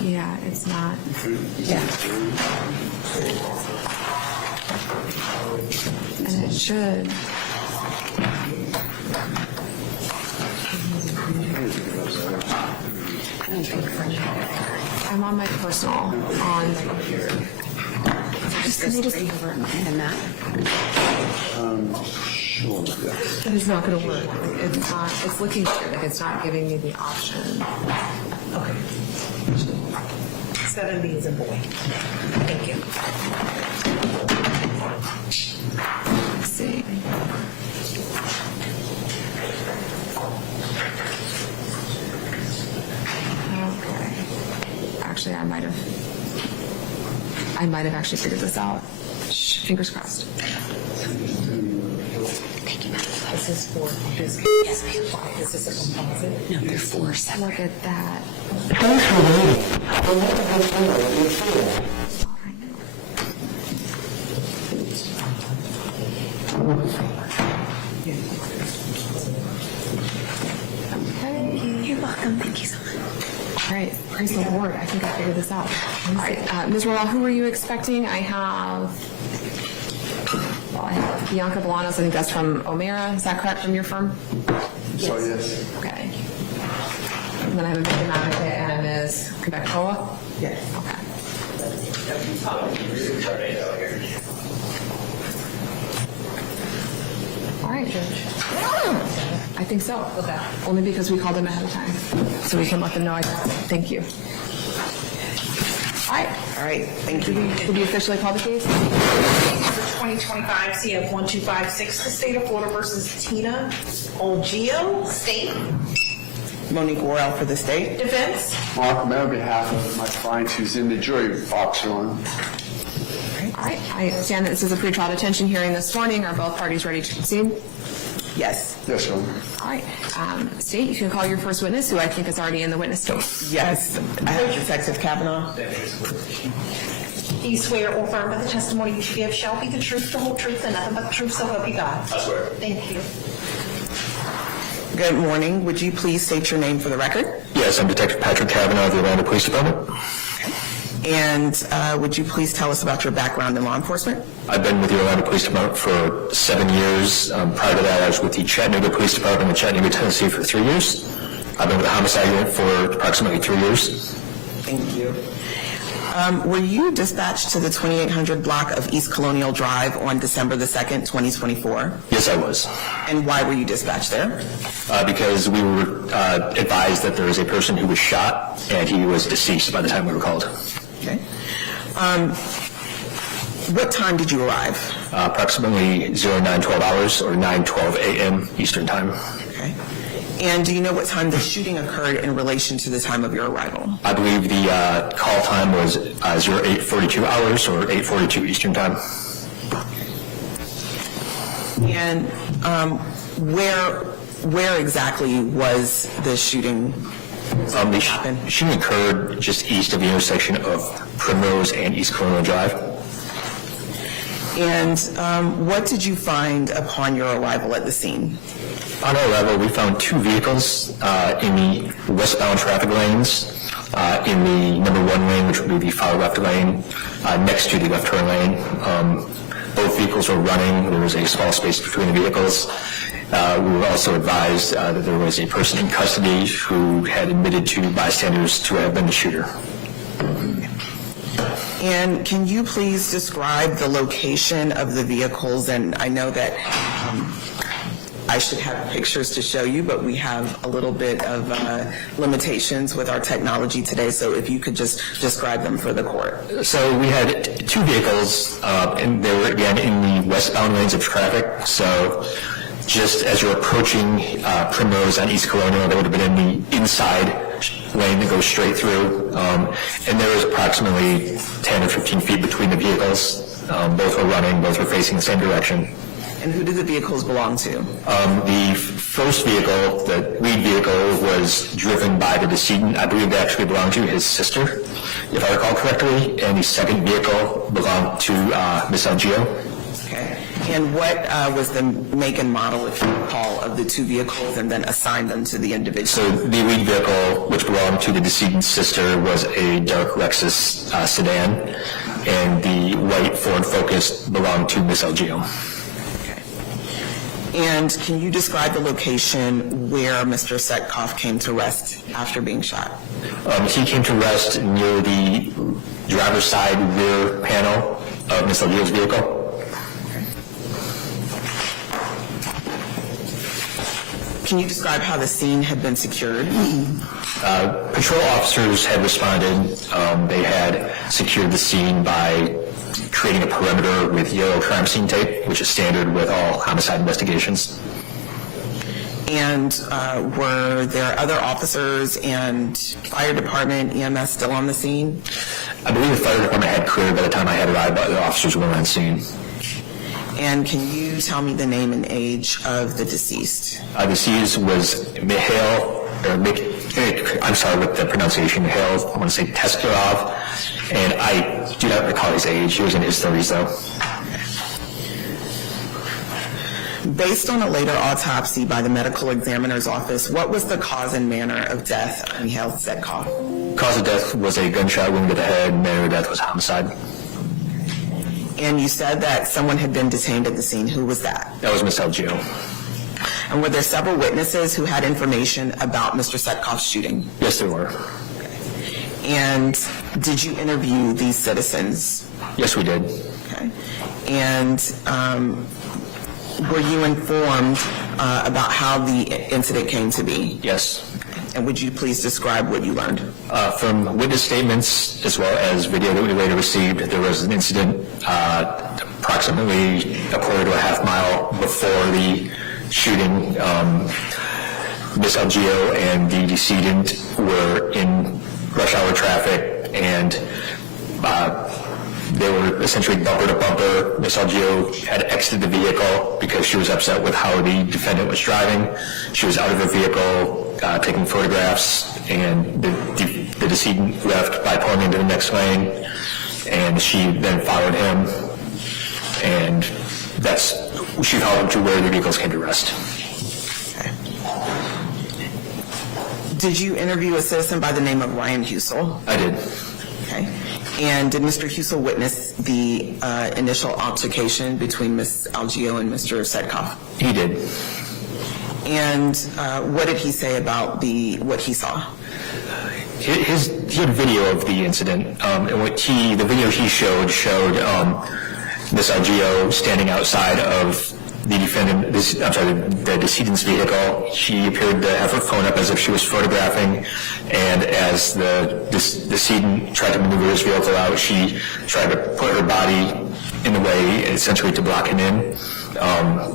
Yeah, it's not. Yeah. And it should. I'm on my personal, on my computer. Can they just and that? Sure. But it's not going to work. It's not. It's looking good. Like it's not giving me the option. Okay. 7B is a boy. Thank you. Let's see. Okay. Actually, I might have actually figured this out. Shh, fingers crossed. This is for this. Yes, this is a composite. No, they're 4 separate. Look at that. You're welcome. Thank you so much. All right, praise the Lord. I think I figured this out. All right, Ms. Rolla, who are you expecting? I have Bianca Bolanos. I think that's from O'Mara. Is that correct, from your firm? So, yes. Okay. And then I have a victim advocate and Ms. Quebecoa? Yes. Okay. All right, Judge. I think so. Okay. Only because we called them ahead of time. So we can let them know. Thank you. All right, thank you. Did you officially call the case? For 2025 CF 1256, the state of Florida versus Tina Allgeo, state. Monique Worrell for the state. Defense. Mark, on behalf of my client who's in the jury box on. All right. I understand that this is a pretrial detention hearing this morning. Are both parties ready to proceed? Yes. Yes, Your Honor. All right. State, you can call your first witness, who I think is already in the witness case. Yes. I have Detective Kavanaugh. Do you swear or affirm that the testimony you should give shall be the truth, the whole truth, and nothing but the truth, so help you God? I swear. Thank you. Good morning. Would you please state your name for the record? Yes, I'm Detective Patrick Kavanaugh of the Orlando Police Department. And would you please tell us about your background in law enforcement? I've been with the Orlando Police Department for 7 years. Prior to that, I was with the Chattanooga Police Department in Chattanooga, Tennessee for 3 years. I've been with the homicide unit for approximately 3 years. Thank you. Were you dispatched to the 2800 block of East Colonial Drive on December the 2nd, 2024? Yes, I was. And why were you dispatched there? Because we were advised that there was a person who was shot and he was deceased by the time we were called. Okay. What time did you arrive? Approximately 0912 hours or 9:12 a.m. Eastern Time. Okay. And do you know what time the shooting occurred in relation to the time of your arrival? I believe the call time was 0842 hours or 8:42 Eastern Time. And where exactly was the shooting happen? The shooting occurred just east of the intersection of Primrose and East Colonial Drive. And what did you find upon your arrival at the scene? On our arrival, we found 2 vehicles in the westbound traffic lanes, in the number 1 lane, which would be the far left lane, next to the left turn lane. Both vehicles were running. There was a small space between the vehicles. We were also advised that there was a person in custody who had admitted to bystanders to have been the shooter. And can you please describe the location of the vehicles? And I know that I should have pictures to show you, but we have a little bit of limitations with our technology today, so if you could just describe them for the court. So we had 2 vehicles, and they were, again, in the westbound lanes of traffic. So just as you're approaching Primrose on East Colonial, they would have been in the inside lane that goes straight through, and there was approximately 10 or 15 feet between the vehicles. Both were running, both were facing the same direction. And who did the vehicles belong to? The first vehicle, the lead vehicle, was driven by the decedent. I believe it actually belonged to his sister, if I recall correctly, and the second vehicle belonged to Miss Allgeo. Okay. And what was the make and model, if you recall, of the two vehicles, and then assign them to the individual? So the lead vehicle, which belonged to the decedent's sister, was a dark Lexus sedan, and the white Ford Focus belonged to Miss Allgeo. And can you describe the location where Mr. Tsvetkov came to rest after being shot? He came to rest near the driver's side rear panel of Miss Allgeo's vehicle. Can you describe how the scene had been secured? Patrol officers had responded. They had secured the scene by creating a perimeter with yellow crime scene tape, which is standard with all homicide investigations. And were there other officers and fire department, EMS still on the scene? I believe the fire department had cleared by the time I had arrived, but the officers were on scene. And can you tell me the name and age of the deceased? Deceased was Mihail, I'm sorry with the pronunciation, Mihail, I want to say Tsvetkov, and I do not recall his age. He was in his 30s though. Based on a later autopsy by the medical examiner's office, what was the cause and manner of death of Mihail Tsvetkov? Cause of death was a gunshot wound to the head, and manner of death was homicide. And you said that someone had been detained at the scene. Who was that? That was Miss Allgeo. And were there several witnesses who had information about Mr. Tsvetkov's shooting? Yes, there were. And did you interview these citizens? Yes, we did. Okay. And were you informed about how the incident came to be? Yes. And would you please describe what you learned? From witness statements as well as video that we later received, there was an incident approximately a quarter to a half mile before the shooting. Miss Allgeo and the decedent were in rush hour traffic, and they were essentially bumper to bumper. Miss Allgeo had exited the vehicle because she was upset with how the defendant was driving. She was out of her vehicle taking photographs, and the decedent left by pulling into the next lane, and she then followed him, and she followed him to where the vehicles came to rest. Okay. Did you interview a citizen by the name of Ryan Husel? I did. Okay. And did Mr. Husel witness the initial altercation between Miss Allgeo and Mr. Tsvetkov? He did. And what did he say about what he saw? He had video of the incident, and the video he showed Miss Allgeo standing outside of the the decedent's vehicle. She appeared to have her phone up as if she was photographing, and as the decedent tried to maneuver his vehicle out, she tried to put her body in the way, essentially to block him in,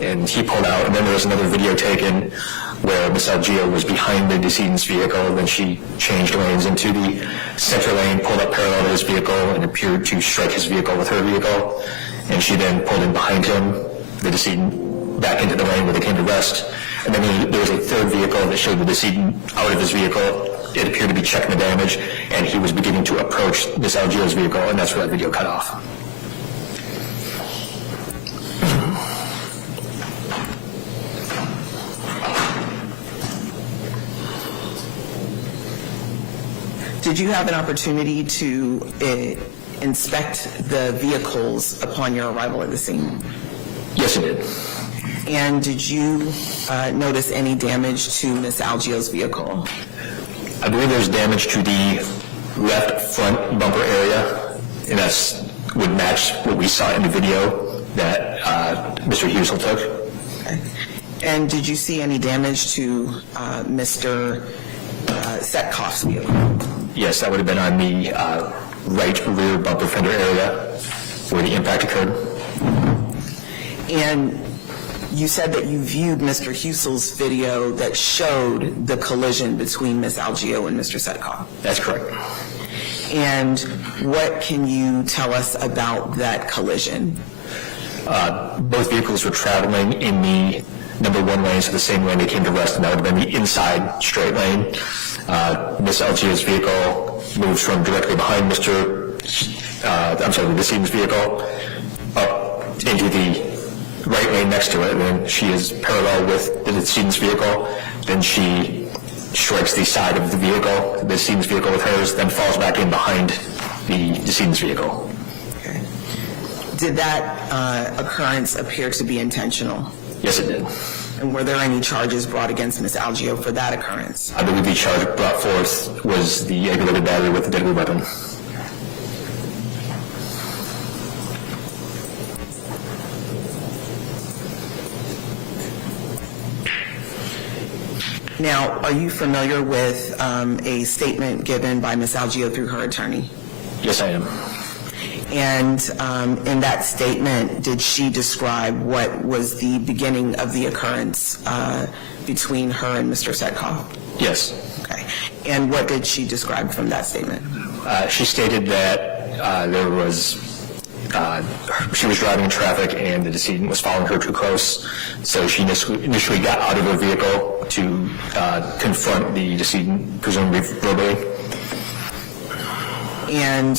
and he pulled out. And then there was another video taken where Miss Allgeo was behind the decedent's vehicle, and then she changed lanes into the center lane, pulled up parallel to his vehicle, and appeared to strike his vehicle with her vehicle, and she then pulled in behind him, the decedent, back into the lane where they came to rest. And then there was a third vehicle that showed the decedent out of his vehicle. It appeared to be checking the damage, and he was beginning to approach Miss Allgeo's vehicle, and that's where that video cut off. Did you have an opportunity to inspect the vehicles upon your arrival at the scene? Yes, I did. And did you notice any damage to Miss Allgeo's vehicle? I believe there's damage to the left front bumper area, and that would match what we saw in the video that Mr. Husel took. Okay. And did you see any damage to Mr. Tsetkov's vehicle? Yes, that would have been on the right rear bumper fender area where the impact occurred. And You said that you viewed Mr. Husel's video that showed the collision between Ms. Allgeo and Mr. Tsvetkov. That's correct. And what can you tell us about that collision? Both vehicles were traveling in the number 1 lane, so the same lane they came to rest, and that would have been the inside straight lane. Ms. Allgeo's vehicle moves from directly behind the decedent's vehicle up into the right lane next to it, and then she is parallel with the decedent's vehicle. Then she strikes the side of the vehicle, the decedent's vehicle with hers, then falls back in behind the decedent's vehicle. Okay. Did that occurrence appear to be intentional? Yes, it did. And were there any charges brought against Ms. Allgeo for that occurrence? I believe the charge brought forth was the aggravated battery with a deadly weapon. Now, are you familiar with a statement given by Ms. Allgeo through her attorney? Yes, I am. And in that statement, did she describe what was the beginning of the occurrence between her and Mr. Tsvetkov? Yes. Okay. And what did she describe from that statement? She stated that she was driving in traffic and the decedent was following her too close, so she initially got out of her vehicle to confront the decedent, presumably verbally. And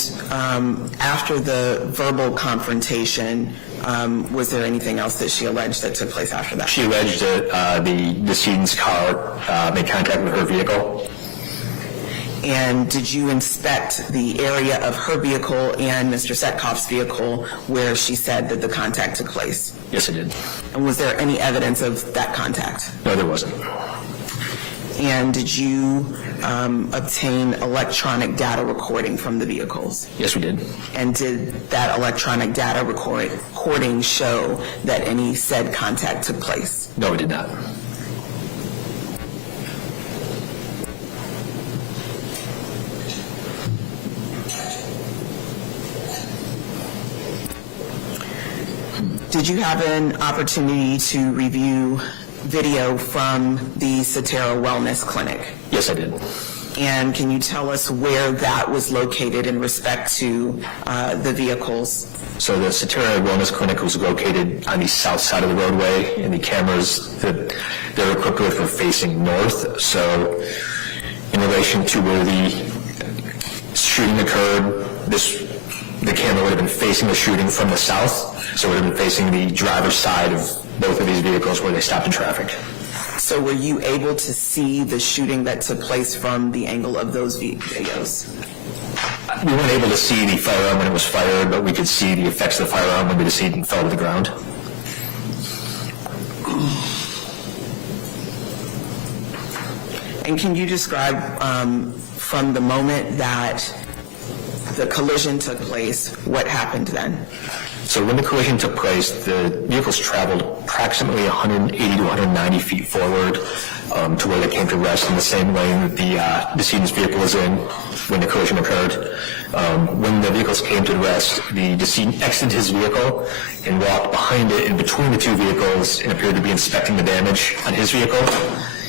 after the verbal confrontation, was there anything else that she alleged that took place after that? She alleged that the decedent's car made contact with her vehicle. And did you inspect the area of her vehicle and Mr. Tsvetkov's vehicle where she said that the contact took place? Yes, I did. And was there any evidence of that contact? No, there wasn't. And did you obtain electronic data recording from the vehicles? Yes, we did. And did that electronic data recording show that any said contact took place? No, it did not. Did you have an opportunity to review video from the Sotero Wellness Clinic? Yes, I did. And can you tell us where that was located in respect to the vehicles? So the Sotero Wellness Clinic was located on the south side of the roadway, and the cameras that they're equipped with were facing north. So in relation to where the shooting occurred, the camera would have been facing the shooting from the south, so it would have been facing the driver's side of both of these vehicles where they stopped in traffic. So were you able to see the shooting that took place from the angle of those videos? We weren't able to see the firearm when it was fired, but we could see the effects of the firearm when the decedent fell to the ground. And can you describe from the moment that the collision took place, what happened then? So when the collision took place, the vehicles traveled approximately 180 to 190 feet forward to where they came to rest in the same lane that the decedent's vehicle was in when the collision occurred. When the vehicles came to rest, the decedent exited his vehicle and walked behind it in between the two vehicles and appeared to be inspecting the damage on his vehicle.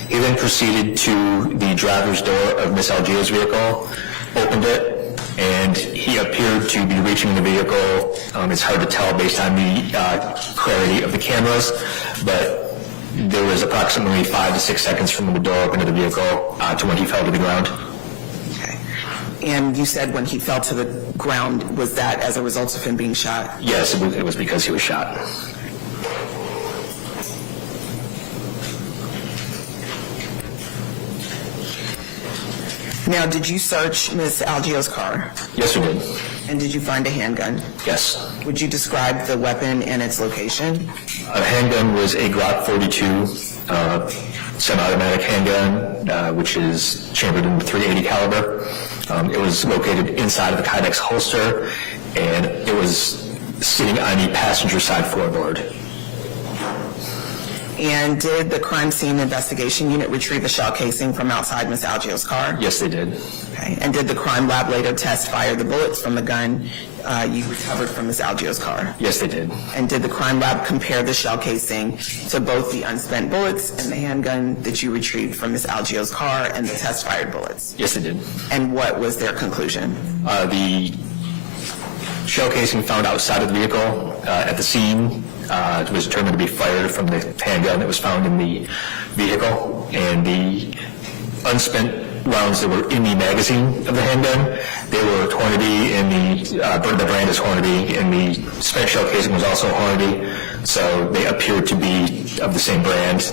He then proceeded to the driver's door of Ms. Allgeo's vehicle, opened it, and he appeared to be reaching the vehicle. It's hard to tell based on the clarity of the cameras, but there was approximately 5 to 6 seconds from the door open to the vehicle to when he fell to the ground. Okay. And you said when he fell to the ground, was that as a result of him being shot? Yes, it was because he was shot. Now, did you search Ms. Allgeo's car? Yes, we did. And did you find a handgun? Yes. Would you describe the weapon and its location? A handgun was a Glock 42 semi-automatic handgun, which is chambered in .380 caliber. It was located inside of the Kydex holster, and it was sitting on the passenger side floorboard. And did the crime scene investigation unit retrieve a shell casing from outside Ms. Allgeo's car? Yes, they did. Okay. And did the crime lab later fire the bullets from the gun you recovered from Ms. Allgeo's car? Yes, they did. And did the crime lab compare the shell casing to both the unspent bullets and the handgun that you retrieved from Ms. Allgeo's car and the test-fired bullets? Yes, they did. And what was their conclusion? The shell casing found outside of the vehicle at the scene was determined to be fired from the handgun that was found in the vehicle, and the unspent rounds that were in the magazine of the handgun, they were Hornady, and the brand is Hornady, and the spent shell casing was also Hornady, so they appeared to be of the same brand.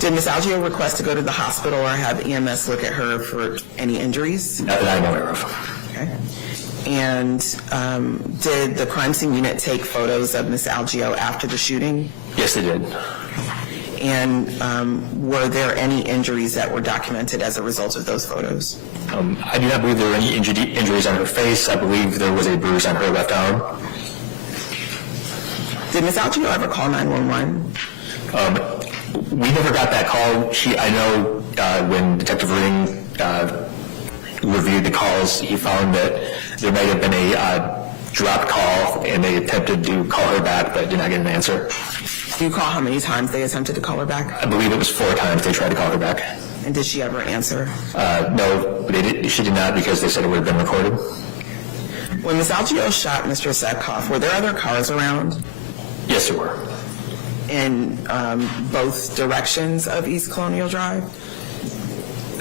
Did Ms. Allgeo request to go to the hospital or have EMS look at her for any injuries? Not that I'm aware of. Okay. And did the crime scene unit take photos of Ms. Allgeo after the shooting? Yes, they did. And were there any injuries that were documented as a result of those photos? I do not believe there were any injuries on her face. I believe there was a bruise on her left arm. Did Ms. Allgeo ever call 911? We never got that call. I know when Detective Ring reviewed the calls, he found that there might have been a dropped call, and they attempted to call her back, but did not get an answer. Do you recall how many times they attempted to call her back? I believe it was 4 times they tried to call her back. And did she ever answer? No, she did not, because they said it would have been recorded. When Ms. Allgeo shot Mr. Tsvetkov, were there other cars around? Yes, there were. In both directions of East Colonial Drive?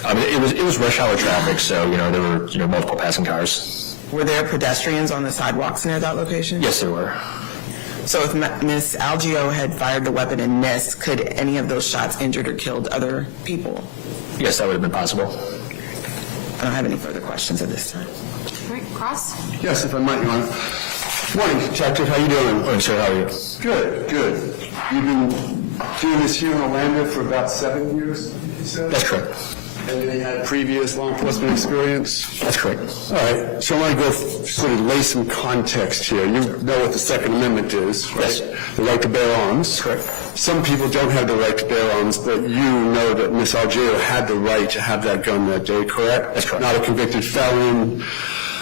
It was rush hour traffic, so there were multiple passing cars. Were there pedestrians on the sidewalks near that location? Yes, there were. So if Ms. Allgeo had fired the weapon and missed, could any of those shots injured or killed other people? Yes, that would have been possible. I don't have any further questions at this time. All right, Cross? Yes, if I might, Your Honor. Morning, Detective. How you doing? Morning, sir. How are you? Good, good. You've been doing this here in Orlando for about 7 years, you said? That's correct. And you had previous law enforcement experience? That's correct. All right. So I want to go sort of lay some context here. You know what the Second Amendment is, right? Yes. The right to bear arms. That's correct. Some people don't have the right to bear arms, but you know that Ms. Allgeo had the right to have that gun that day, correct? That's correct. Not a convicted felon.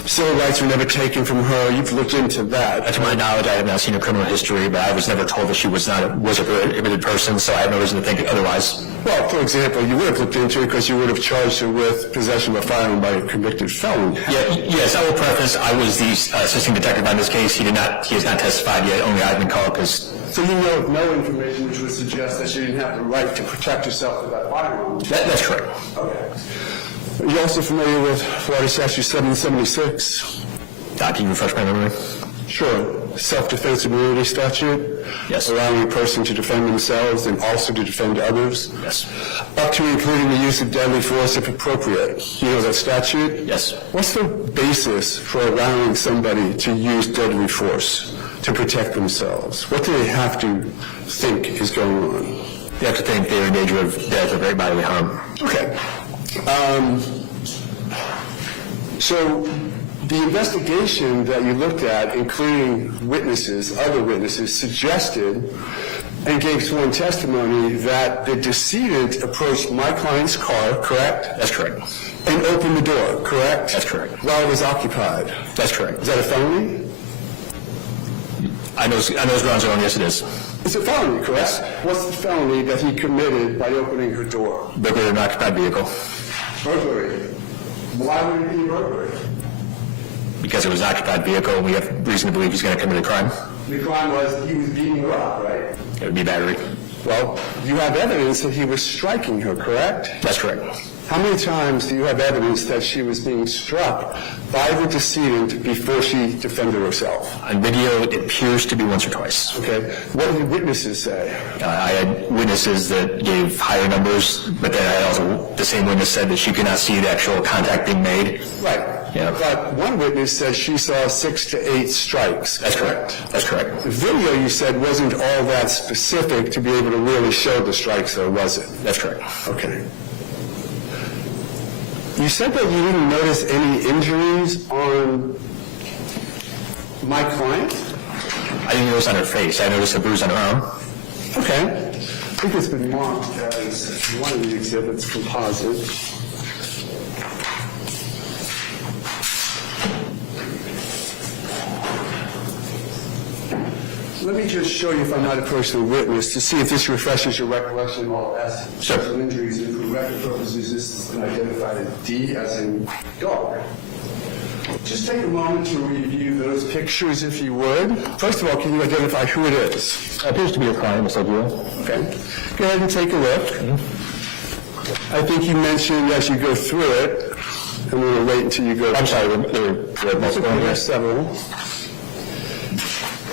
Civil rights were never taken from her. You've looked into that. To my knowledge, I have not seen her criminal history, but I was never told that she was a prohibited person, so I have no reason to think otherwise. Well, for example, you would have looked into it because you would have charged her with possession of a firearm by a convicted felon. Yes, I will preface, I was the assistant detective on this case. He has not testified yet, only I've been called because... So you know of no information which would suggest that she didn't have the right to protect herself with that firearm? That's correct. Okay. Are you also familiar with Florida Statute 776? Can you refresh my memory? Sure. Self-defense immunity statute? Yes. Allowing a person to defend themselves and also to defend others? Yes. Up to and including the use of deadly force if appropriate. You know that statute? Yes. What's the basis for allowing somebody to use deadly force to protect themselves? What do they have to think is going on? They have to think they're in danger of death or great bodily harm. Okay. So the investigation that you looked at, including other witnesses, suggested and gave sworn testimony that the decedent approached my client's car, correct? That's correct. And opened the door, correct? That's correct. While it was occupied. That's correct. Is that a felony? I know it's grounds wrong. Yes, it is. It's a felony, correct? Yes. What's the felony that he committed by opening her door? Burglary of an occupied vehicle. Burglary. Why would it be burglary? Because it was an occupied vehicle, and we have reason to believe he's going to commit a crime. The crime was he was beating her up, right? It would be battery. Well, you have evidence that he was striking her, correct? That's correct. How many times do you have evidence that she was being struck by the decedent before she defended herself? On video, it appears to be once or twice. Okay. What did the witnesses say? I had witnesses that gave higher numbers, but then I also, the same witness said that she could not see the actual contact being made. Right. Yeah. But one witness said she saw 6 to 8 strikes. That's correct. That's correct. The video, you said, wasn't all that specific to be able to really show the strikes, though, was it? That's correct. Okay. You said that you didn't notice any injuries on my client? I didn't notice on her face. I noticed a bruise on her arm. Okay. I think it's been marked as one of the exhibits, composite. let me just show you if I'm not a personal witness to see if this refreshes your recollection of all sexual injuries. And for record purposes, this has been identified as D as in dog. Just take a moment to review those pictures if you would. First of all, can you identify who it is? It appears to be a client, Ms. Allgeo. Okay. Go ahead and take a look. I think you mentioned as you go through it, I'm going to wait until you go. I'm sorry, there are multiple. Several.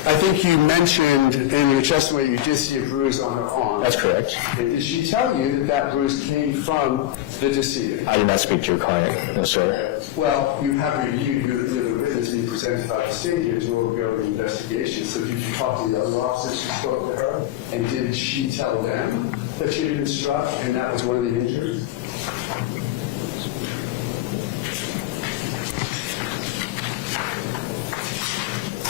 I think you mentioned in your testimony you did see a bruise on her arm. That's correct. And did she tell you that that bruise came from the decedent? I did not speak to your client, no, sir. Well, you have reviewed the witness being presented by the state here to overgo the investigation. So did you talk to the other officers who spoke to her? And did she tell them that she had been struck and that was one of the injuries?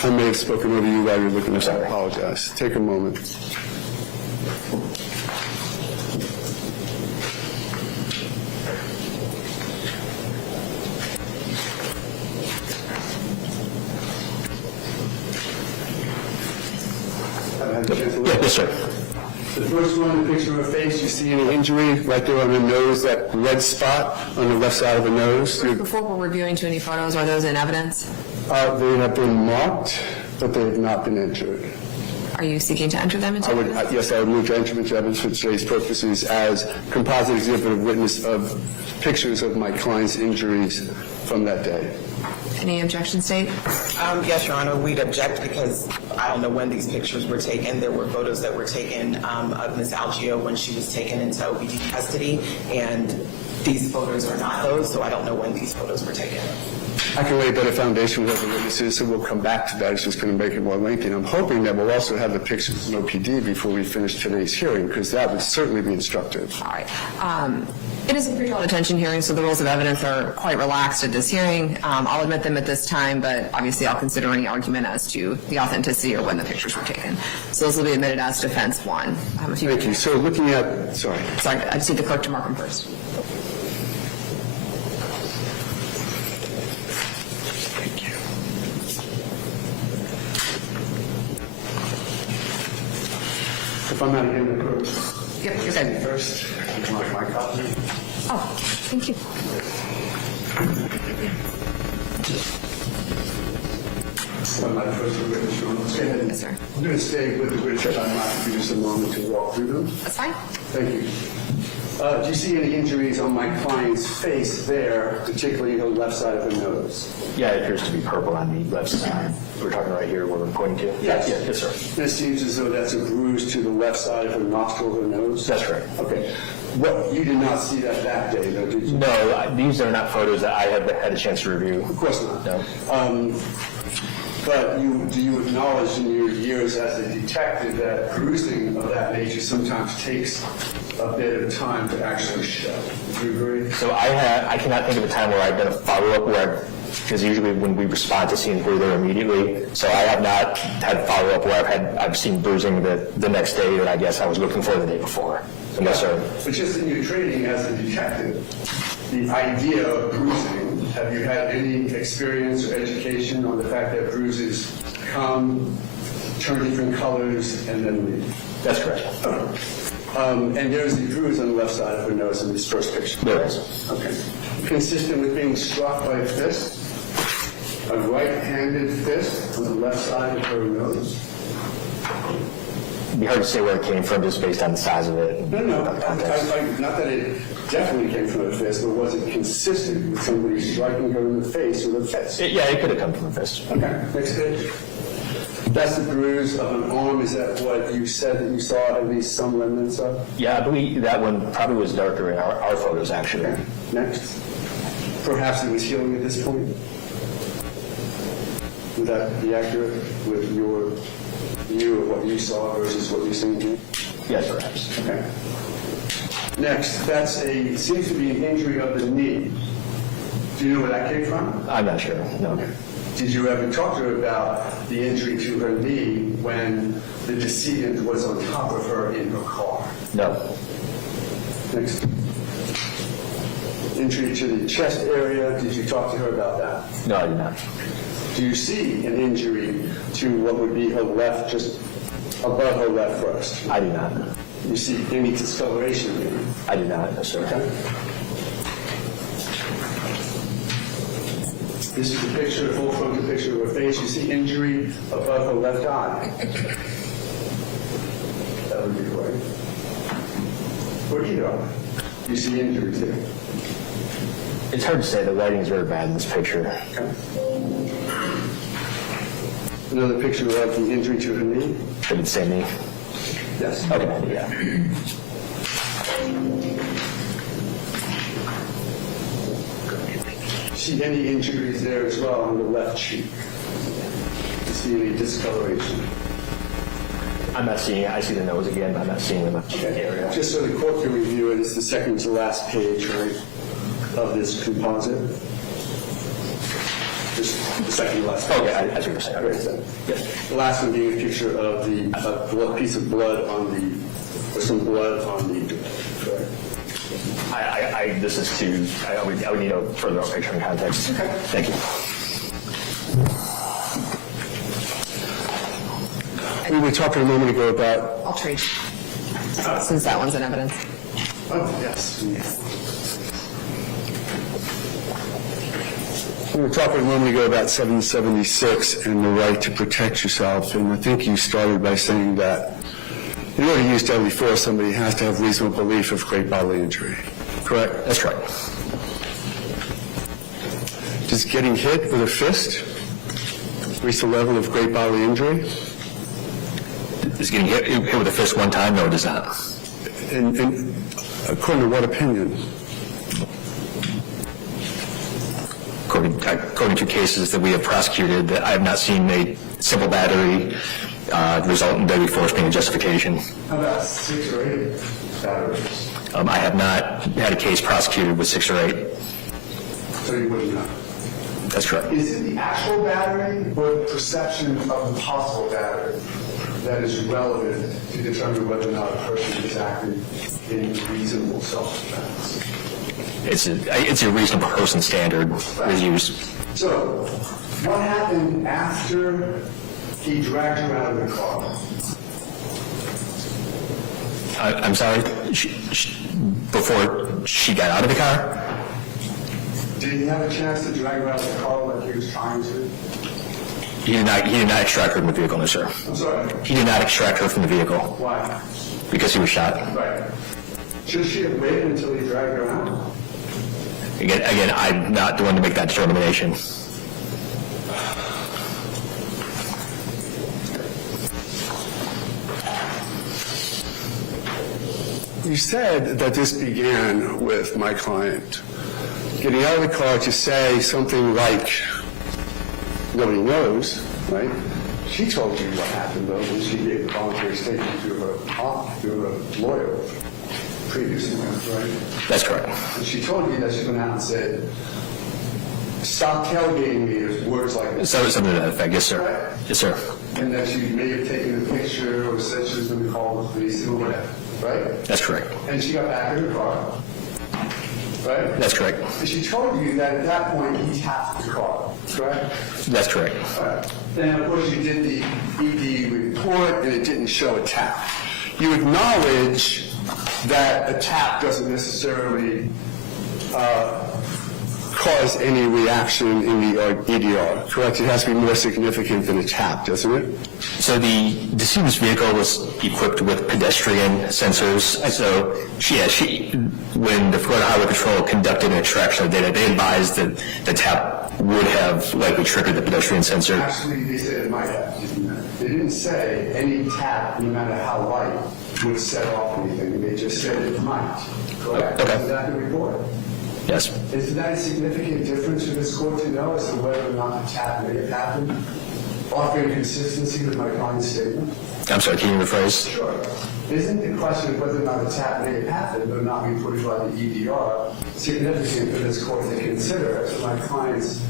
I may have spoken over you while you were looking at this. I apologize. Take a moment. Yes, sir. The first one, the picture of her face, you see any injury right there on the nose, that red spot on the left side of the nose? Before we're reviewing too many photos, are those in evidence? They have been marked, but they have not been entered. Are you seeking to enter them into evidence? Yes, I would move to enter them into evidence for today's purposes as composite exhibit of witness of pictures of my client's injuries from that day. Any objection, State? Yes, Your Honor, we'd object because I don't know when these pictures were taken. There were photos that were taken of Ms. Allgeo when she was taken into OBD custody, and these photos are not those, so I don't know when these photos were taken. I can lay a better foundation with other witnesses, so we'll come back to that. It's just going to make it more lengthy. And I'm hoping that we'll also have the pictures from OPD before we finish today's hearing, because that would certainly be instructive. All right. It is a pre-trial detention hearing, so the rules of evidence are quite relaxed at this hearing. I'll admit them at this time, but obviously I'll consider any argument as to the authenticity or when the pictures were taken. So those will be admitted as defense one. Thank you. So looking at, sorry, I just need the clerk to mark them first. if I'm not getting the clerk. Yep, you're good. First, would you like my copy? Oh, thank you. I'm not first witness, Your Honor. Let's go ahead and- Yes, sir. I'm going to stay with the witness on my computer just a moment to walk through them. That's fine. Thank you. Do you see any injuries on my client's face there, particularly the left side of the nose? Yeah, it appears to be purple on the left side. We're talking right here where we're pointing to? Yes. Yeah, yes, sir. It seems as though that's a bruise to the left side of her nostril or nose? That's correct. Okay. You did not see that day, though, did you? No, these are not photos that I have had a chance to review. Of course not. No. But do you acknowledge in your years as a detective that bruising of that nature sometimes takes a bit of time to actually show? Do you agree? So I cannot think of a time where I've done a follow-up where because usually when we respond to scenes, we're there immediately. So I have not had follow-up where I've seen bruising the next day that I guess I was looking for the day before. So no, sir. But just in your training as a detective, the idea of bruising, have you had any experience or education on the fact that bruises come, turn different colors, and then leave? That's correct. And there's the bruise on the left side of her nose in this first picture? There is. Okay. Consistent with being struck by a fist? A right-handed fist on the left side of her nose? It'd be hard to say where it came from just based on the size of it. No. Not that it definitely came from a fist, but was it consistent with somebody striking her in the face with a fist? Yeah, it could have come from a fist. Okay, next page. That's the bruise of an arm. Is that what you said that you saw at least some remnants of? Yeah, I believe that one probably was darker in our photos, actually. Okay, next. Perhaps it was healing at this point? Would that be accurate with your view of what you saw versus what you've seen here? Yes, perhaps. Okay. Next, seems to be an injury of the knee. Do you know where that came from? I'm not sure, no. Okay. Did you ever talk to her about the injury to her knee when the decedent was on top of her in her car? No. Next. Injury to the chest area, did you talk to her about that? No, I did not. Do you see an injury to what would be her left, just above her left breast? I do not. You see any discoloration there? I do not, no, sir. Okay. This is a picture, a full frontal picture of her face. You see injury above her left eye. That would be right. Or either eye. You see injury too. It's hard to say. The lighting is very bad in this picture. Okay. Another picture of the injury to her knee. Should it say knee? Yes. Okay, yeah. See any injuries there as well on the left cheek? You see any discoloration? I'm not seeing it. I see the nose again. I'm not seeing the left cheek area. Just so the court can review it, it's the second to last page, right, of this composite. Just the second to last page. Okay, I see what you're saying. Okay, so, Yes. the last one being a picture of the piece of blood on the, or some blood on the, correct? This is too, I would need a further picture in context. Okay. Thank you. We were talking a moment ago about... I'll trade, since that one's in evidence. Oh, yes. We were talking a moment ago about 776 and the right to protect yourself, and I think you started by saying that in order to use deadly force, somebody has to have reasonable belief of great bodily injury. Correct? That's correct. Does getting hit with a fist reach the level of great bodily injury? Is getting hit with a fist one time? No, it does not. And according to what opinion? According to cases that we have prosecuted, that I have not seen a simple battery result in deadly force being a justification. How about 6 or 8 batteries? I have not had a case prosecuted with 6 or 8. So you wouldn't know? That's correct. Is it the actual battery or the perception of the possible battery that is relevant to determine whether or not a person is acting in reasonable self-defense? It's a reasonable person standard is used. So, what happened after he dragged her out of the car? I'm sorry, before she got out of the car? Did he have a chance to drag her out of the car like he was trying to? He did not extract her from the vehicle, no, sir. I'm sorry? He did not extract her from the vehicle. Why? Because he was shot. Right. Should she have waited until he dragged her out? Again, I'm not the one to make that determination. You said that this began with my client getting out of the car to say something like, nobody knows, right? She told you what happened, though, when she gave the voluntary statement to her lawyer previously, right? That's correct. And she told you that she went out and said, stop tailgating me, with words like that. So something to that effect, yes, sir. Right? Yes, sir. And that she may have taken a picture or said she was going to call the police or whatever, right? That's correct. And she got back in her car, right? That's correct. And she told you that at that point he tapped the car, correct? That's correct. Right. Then, of course, you did the ED report and it didn't show a tap. You acknowledge that a tap doesn't necessarily cause any reaction in the EDR, correct? It has to be more significant than a tap, doesn't it? So the decedent's vehicle was equipped with pedestrian sensors. So when the Florida Highway Patrol conducted an extraction of data, they advised that the tap would have likely triggered the pedestrian sensor. Actually, they said it might have. They didn't say any tap, no matter how light, would set off anything. They just said it might. Correct? Okay. Is that the report? Yes. Isn't that a significant difference for this court to know as to whether or not the tap may have happened? Offering consistency with my client's statement? I'm sorry, can you rephrase? Sure. Isn't the question of whether or not the tap may have happened or not reported by the EDR significant for this court to consider as to my client's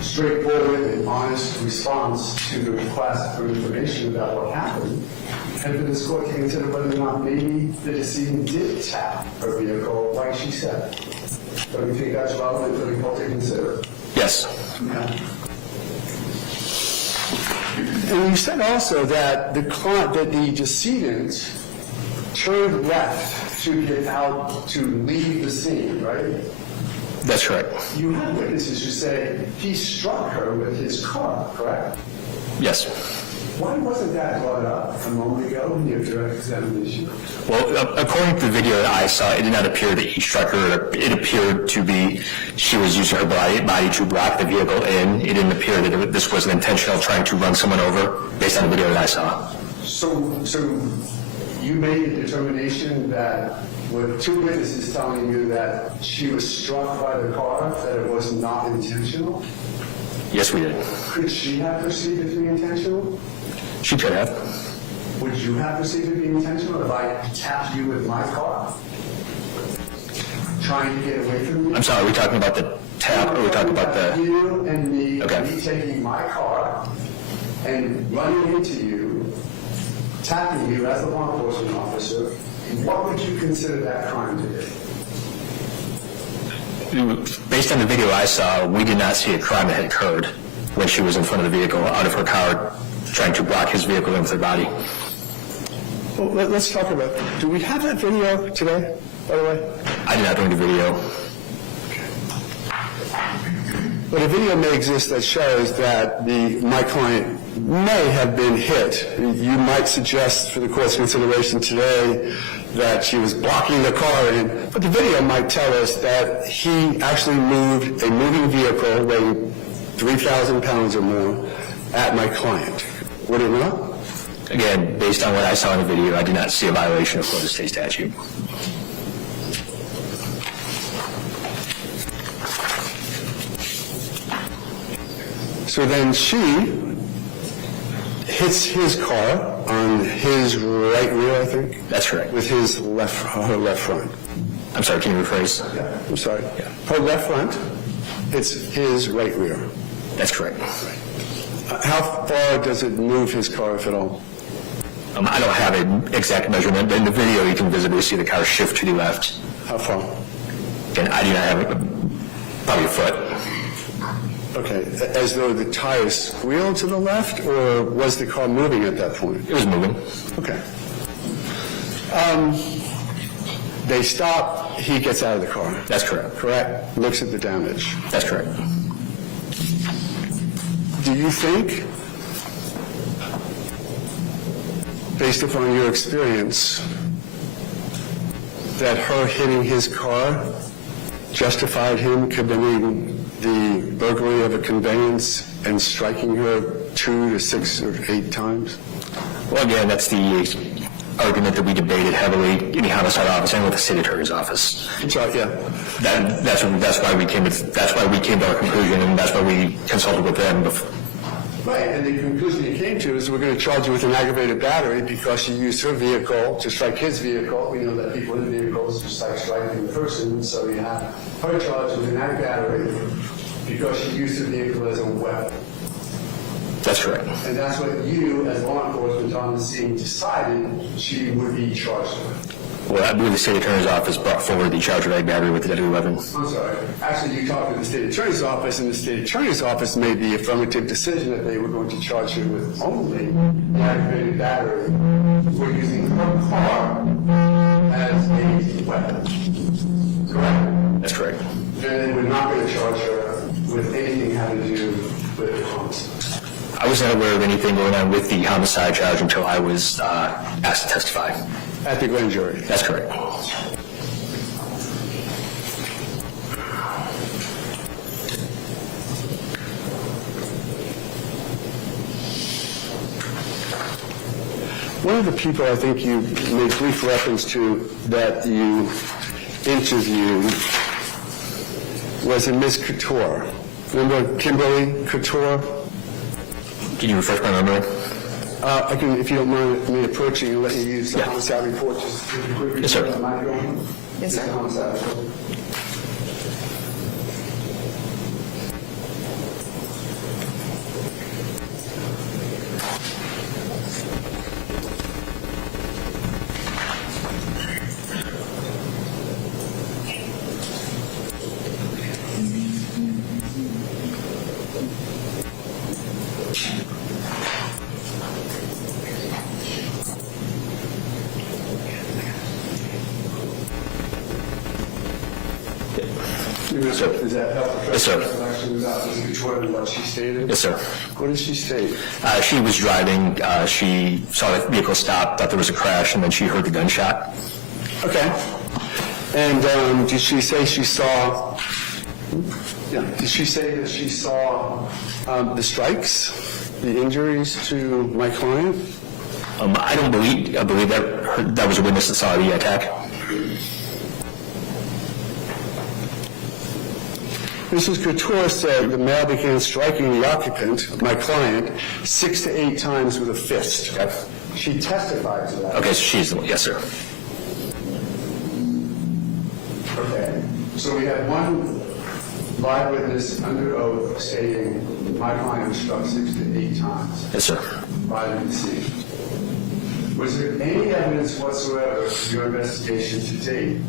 straightforward and honest response to the request for information about what happened, and for this court to consider whether or not maybe the decedent did tap her vehicle like she said? Don't you think that's relevant for the court to consider? Yes. Yeah. And you said also that the decedent turned left to get out, to leave the scene, right? That's right. You have witnesses who say he struck her with his car, correct? Yes. Why wasn't that brought up a moment ago in your direct examination? Well, according to the video that I saw, it did not appear that he struck her. It appeared to be she was using her body to block the vehicle in. It didn't appear that this was an intentional trying to run someone over based on the video that I saw. So you made a determination that with two witnesses telling you that she was struck by the car, that it was not intentional? Yes, we did. Could she have perceived it to be intentional? She could have. Would you have perceived it to be intentional if I tapped you with my car? Trying to get away from you? I'm sorry, are we talking about the tap, or are we talking about the... You and me, Okay. me taking my car and running into you, tapping you as a law enforcement officer, what would you consider that crime to be? Based on the video I saw, we did not see a crime that had occurred when she was in front of the vehicle, out of her car, trying to block his vehicle in with her body. Well, let's talk about, do we have that video today, by the way? I did not bring the video. But a video may exist that shows that my client may have been hit. You might suggest for the court's consideration today that she was blocking the car, but the video might tell us that he actually moved a moving vehicle weighing 3,000 pounds or more at my client. Would it not? Again, based on what I saw in the video, I did not see a violation of Florida state statute. So then she hits his car on his right rear, I think? That's correct. With her left front. I'm sorry, can you rephrase? Yeah, I'm sorry. Yeah. Her left front, it's his right rear. That's correct. How far does it move his car, if at all? I don't have an exact measurement, but in the video you can visibly see the car shift to the left. How far? And I do not have probably a foot. Okay, as though the tires squealed to the left, or was the car moving at that point? It was moving. Okay. They stop, he gets out of the car. That's correct. Correct? Looks at the damage. That's correct. Do you think, based upon your experience, that her hitting his car justified him committing the burglary of a conveyance and striking her 2 to 6 or 8 times? Well, again, that's the argument that we debated heavily in the homicide office and with the state attorney's office. Sorry, yeah. That's why we came to our conclusion, and that's why we consulted with them before. Right, and the conclusion you came to is we're going to charge you with an aggravated battery because you used her vehicle to strike his vehicle. We know that people in vehicles just like striking the person, so you have her charged with an aggravated battery because she used her vehicle as a weapon. That's correct. And that's what you, as law enforcement on the scene, decided she would be charged with. Well, I believe the state attorney's office brought forward the charge of ag battery with the deadly weapon. I'm sorry. Actually, you talked to the state attorney's office, and the state attorney's office made the affirmative decision that they were going to charge you with only the aggravated battery for using her car as a weapon. Correct? That's correct. And they were not going to charge her with anything having to do with the homicide. I was not aware of anything going on with the homicide charge until I was asked to testify. At the grand jury? That's correct. One of the people I think you made brief reference to that you interviewed was a Ms. Couture. Remember Kimberly Couture? Can you refresh my memory? I can, if you don't mind me approaching and let you use the homicide report just to quickly. Yes, sir. Yes, sir. Homicide report. Does that help? Yes, sir. Actually, without Ms. Couture and what she stated? Yes, sir. What did she state? She was driving, she saw the vehicle stop, thought there was a crash, and then she heard the gunshot. Okay. And did she say she saw, did she say that she saw the strikes, the injuries to my client? I believe that was a witness that saw the attack. Mrs. Couture said the male began striking the occupant, my client, 6 to 8 times with a fist. Okay. She testified to that. Okay, so she's the one. Yes, sir. Okay. So we have one live witness under oath stating my client was struck 6 to 8 times. Yes, sir. By the deceased. Was there any evidence whatsoever in your investigation to date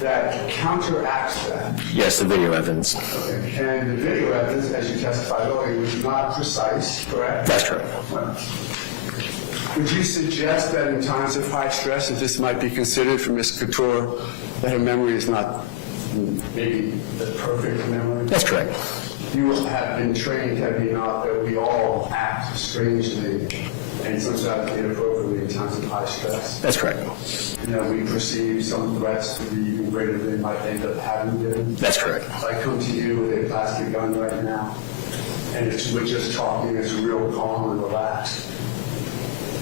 that counteracts that? Yes, the video evidence. Okay. And the video evidence, as you testified earlier, was not precise, correct? That's correct. Well, would you suggest that in times of high stress that this might be considered for Ms. Couture, that her memory is not maybe the perfect memory? That's correct. You have been trained, have you not, that we all act strangely and sometimes inappropriately in times of high stress? That's correct. You know, we perceive some threats to be even greater than they might end up having been. That's correct. If I come to you with a plastic gun right now, and we're just talking, it's real calm and relaxed,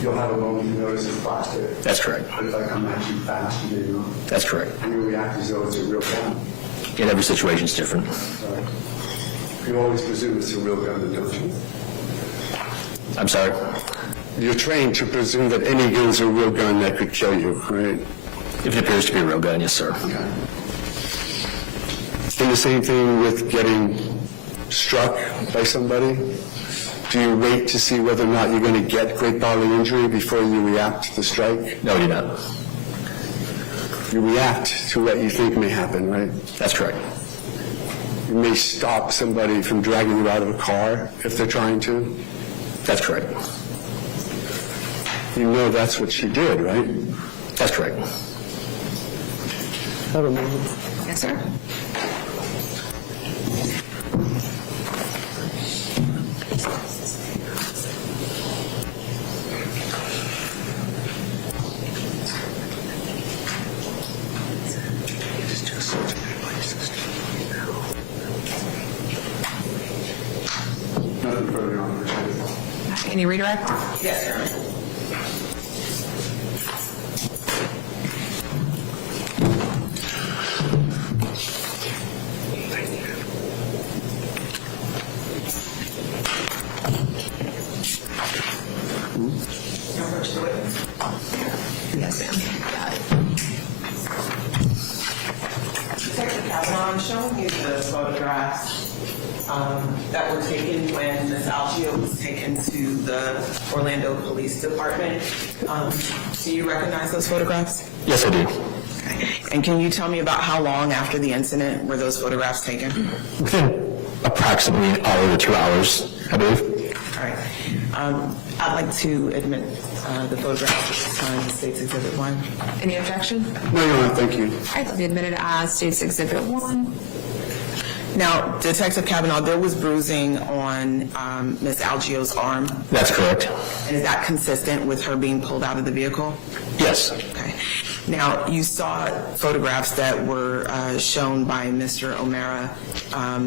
you'll have a moment to notice it's plastic. That's correct. But if I come at you fast, you may not. That's correct. You react as though it's a real gun. And every situation is different. Right. You always presume it's a real gun, don't you? I'm sorry? You're trained to presume that any gun is a real gun that could kill you, right? If it appears to be a real gun, yes, sir. Okay. And the same thing with getting struck by somebody? Do you wait to see whether or not you're going to get great bodily injury before you react to the strike? No, you're not. You react to what you think may happen, right? That's correct. You may stop somebody from dragging you out of a car if they're trying to. That's correct. You know that's what she did, right? That's correct. Have a moment. Yes, sir. Nothing further on. Can you redirect? Yes, sir. Yes, ma'am. Detective Kavanaugh, I'm showing you the photographs that were taken when Ms. Allgeo was taken to the Orlando Police Department. Do you recognize those photographs? Yes, I do. Okay. And can you tell me about how long after the incident were those photographs taken? Within approximately an hour to 2 hours, I believe. All right. I'd like to admit the photographs at this time, State's Exhibit 1. Any objection? No, Your Honor, thank you. All right, they'll be admitted as State's Exhibit 1. Now, Detective Kavanaugh, there was bruising on Ms. Allgeo's arm. That's correct. And is that consistent with her being pulled out of the vehicle? Yes. Okay. Now, you saw photographs that were shown by Mr. O'Mara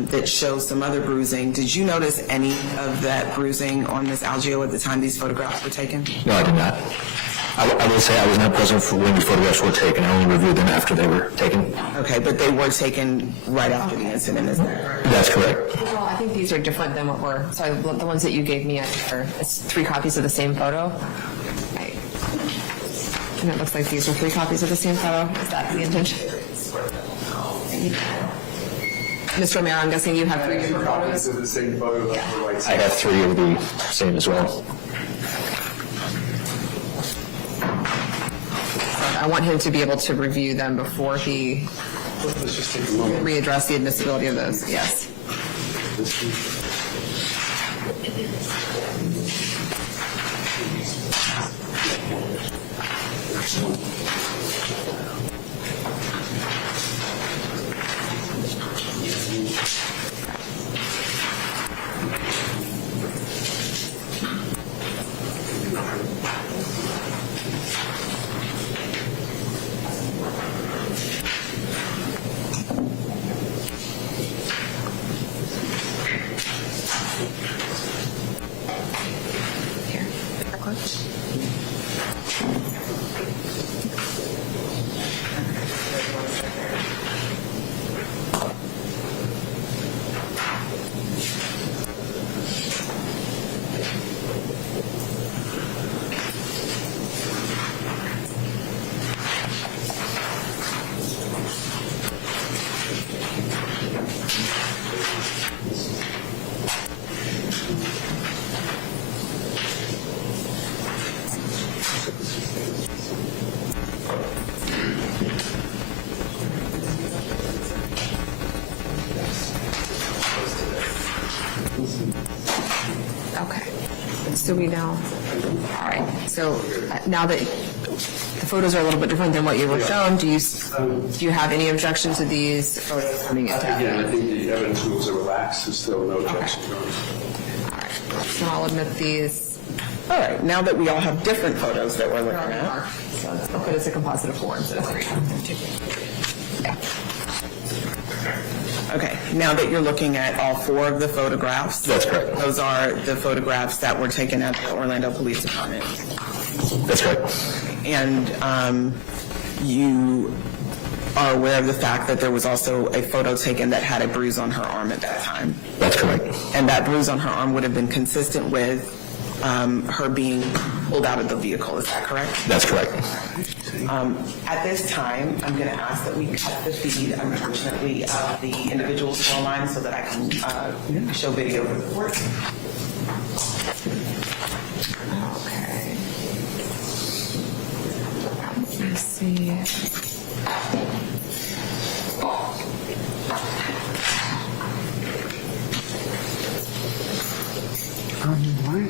that show some other bruising. Did you notice any of that bruising on Ms. Allgeo at the time these photographs were taken? No, I did not. I will say I was not present for when the photographs were taken. I only reviewed them after they were taken. Okay, but they were taken right after the incident, isn't that correct? That's correct. Well, I think these are different than what were, sorry, the ones that you gave me, it's 3 copies of the same photo. And it looks like these are 3 copies of the same photo. Is that the intention? Mr. O'Mara, I'm guessing you have 3 different photos? Of the same photo, that's the right I side. have 3 of the same as well. I want him to be able to review them before he Let's just take a moment. readdress the admissibility of those, yes. clerk? Okay, so we now, all right, so now that the photos are a little bit different than what you were shown, do you have any objection to these photos coming into Again, I evidence? think the evidence rules are relaxed, there's still no objection. All right, so I'll admit these. All right, now that we all have different photos that we're looking at. So let's look at it as a composite of 4 instead of 3. Yeah. Okay, now that you're looking at all 4 of the photographs. That's correct. Those are the photographs that were taken at the Orlando Police Department. That's correct. And you are aware of the fact that there was also a photo taken that had a bruise on her arm at that time. That's correct. And that bruise on her arm would have been consistent with her being pulled out of the vehicle, is that correct? That's correct. At this time, I'm going to ask that we cut the feed, unfortunately, of the individual's phone line so that I can show video for the court. Okay. Let me see. Why?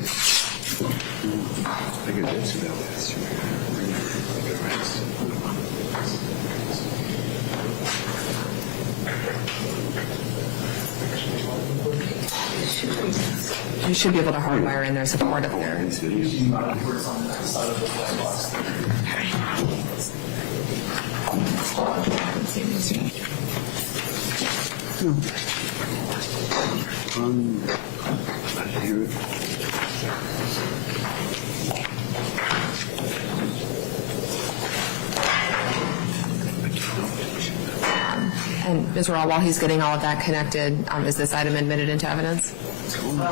I could answer that last year. You should be able to hardwire in their support up there. I hear it. And Ms. Rawl, while he's getting all of that connected, is this item admitted into evidence? I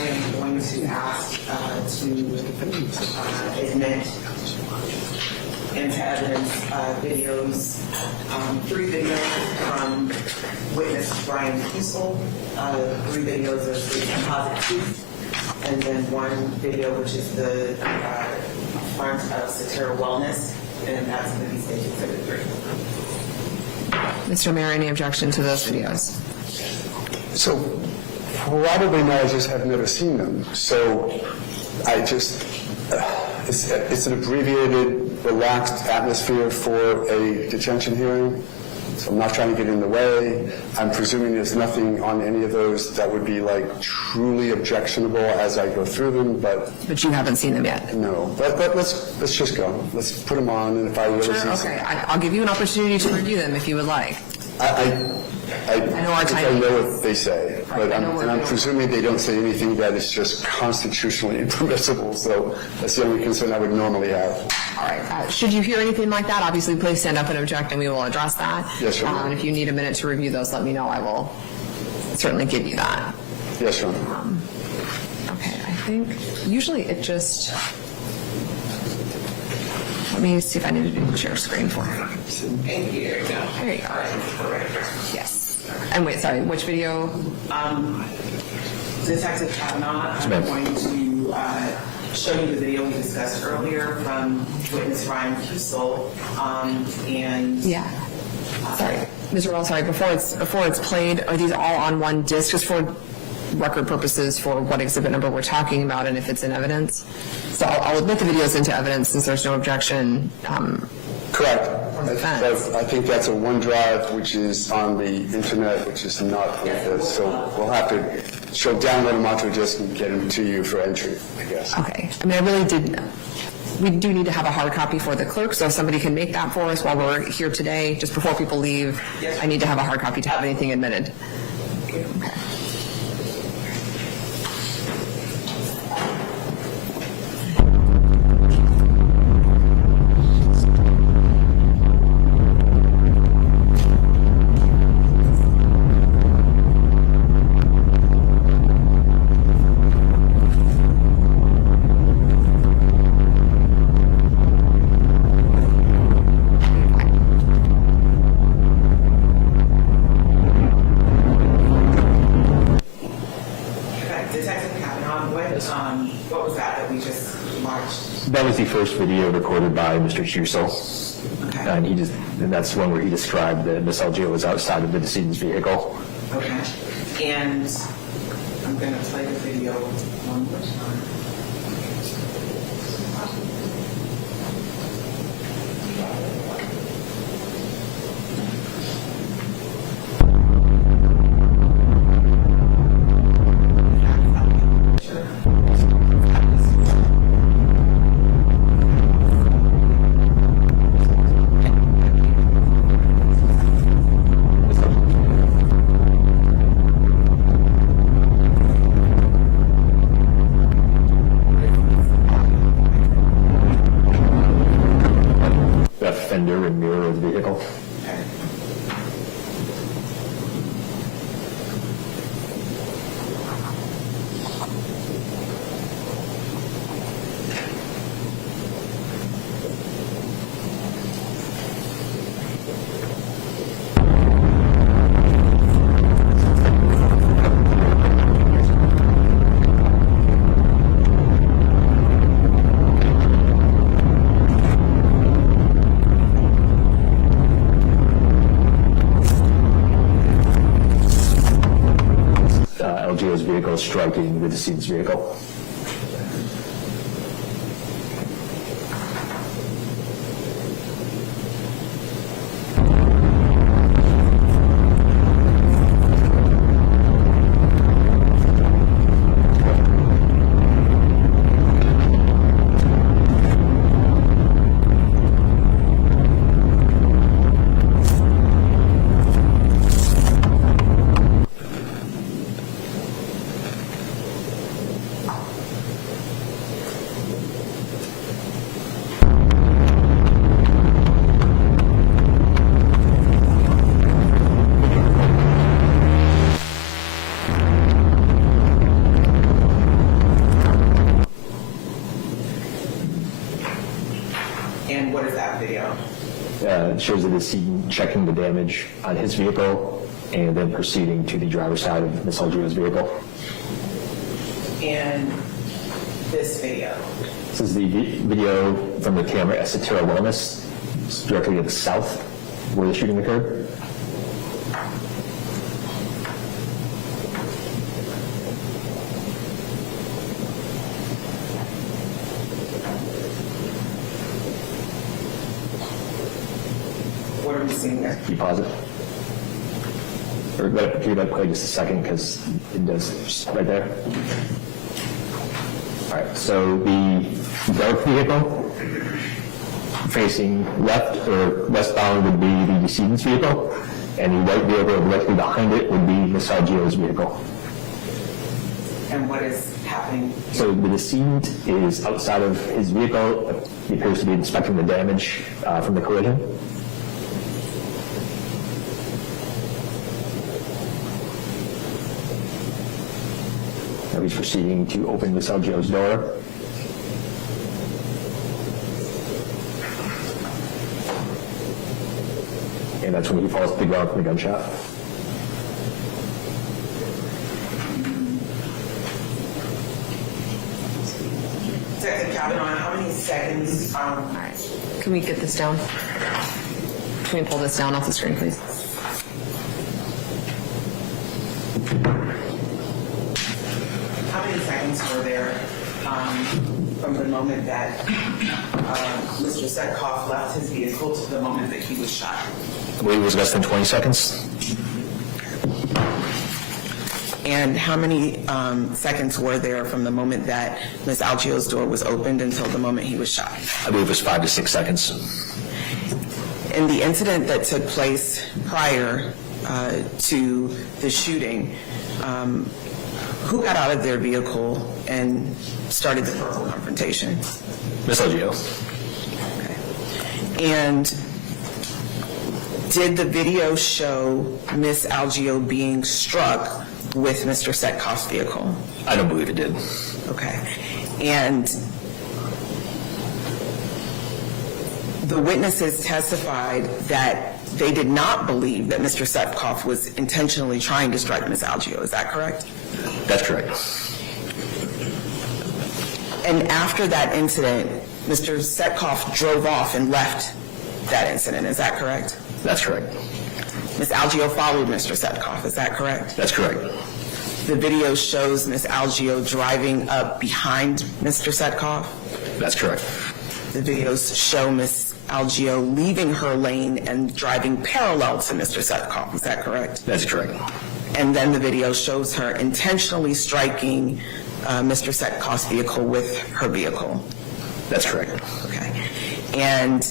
am going to ask to admit into evidence videos, 3 videos from witness Brian Kiesel, 3 videos of the composite tooth, and then 1 video which is the front of Satira Wellness, and that's going to be State Exhibit 3. Mr. Mayor, any objection to those videos? So probably not, I just have never seen them. So I just, it's an abbreviated, relaxed atmosphere for a detention hearing. So I'm not trying to get in the way. I'm presuming there's nothing on any of those that would be like truly objectionable as I go through them, but. But you haven't seen them yet? No, but let's just go. Let's put them on, and if I really see Sure, okay. I'll give you an opportunity to review them if you would like. I know our think I timing. know what they say, but I'm presuming they don't say anything that is just constitutionally impermissible, so that's the only concern I would normally have. All right. Should you hear anything like that, obviously please stand up and object and we will address that. Yes, Your Honor. And if you need a minute to review those, let me know. I will certainly give you that. Yes, Your Honor. Okay, I think usually it just, let me see if I need to do the share screen for you. There you go. There you go. Yes. And wait, sorry, which video? Detective Kavanaugh, I'm going to show you the video we discussed earlier from witness Ryan Kiesel, and Yeah. Sorry, Mr. Wall, sorry, before it's played, are these all on one disc, just for record purposes for what exhibit number we're talking about and if it's in evidence? So I'll admit the videos into evidence since there's no objection. Correct. I think that's a OneDrive, which is on the internet, which is not with this. So we'll have to download them onto a disk and get them to you for entry, I guess. Okay. I mean, we do need to have a hard copy for the clerk, so if somebody can make that for us while we're here today, just before people leave, I need to have a hard copy to have anything admitted. Okay. What was that we just watched? That was the first video recorded by Mr. Judicial. Okay. And that's one where he described that Miss Allgeo was outside of the decedent's vehicle. Okay. And I'm going to play the video one more time. The fender and mirror of the vehicle. Allgeo's vehicle striking the decedent's vehicle. And what is that video? It shows the decedent checking the damage on his vehicle and then proceeding to the driver's side of Miss Allgeo's vehicle. And this video? This is the video from the camera at Satira Wellness, directly to the south where the shooting occurred. What are we seeing there? Can you pause it? Or let it play just a second because it does right there. All right, so the dark vehicle facing left or westbound would be the decedent's vehicle, and the white vehicle directly behind it would be Miss Allgeo's vehicle. And what is happening? So the decedent is outside of his vehicle. He appears to be inspecting the damage from the collision. Now he's proceeding to open Miss Allgeo's door. And that's when he falls to the ground from the gunshot. Detective Kavanaugh, how many seconds? All right. Can we get this down? Can we pull this down off the screen, please? How many seconds were there from the moment that Mr. Tsvetkov left his vehicle to the moment that he was shot? I believe it was less than 20 seconds. And how many seconds were there from the moment that Ms. Allgeo's door was opened until the moment he was shot? I believe it was 5 to 6 seconds. In the incident that took place prior to the shooting, who got out of their vehicle and started the verbal confrontation? Miss Allgeo. Okay. And did the video show Miss Allgeo being struck with Mr. Tsvetkov's vehicle? I don't believe it did. Okay. And the witnesses testified that they did not believe that Mr. Tsvetkov was intentionally trying to strike Ms. Allgeo. Is that correct? That's correct. And after that incident, Mr. Tsvetkov drove off and left that incident, is that correct? That's correct. Ms. Allgeo followed Mr. Tsvetkov, is that correct? That's correct. The video shows Ms. Allgeo driving up behind Mr. Tsvetkov? That's correct. The videos show Ms. Allgeo leaving her lane and driving parallel to Mr. Tsvetkov, is that correct? That's correct. And then the video shows her intentionally striking Mr. Tsvetkov's vehicle with her vehicle. That's correct. Okay. And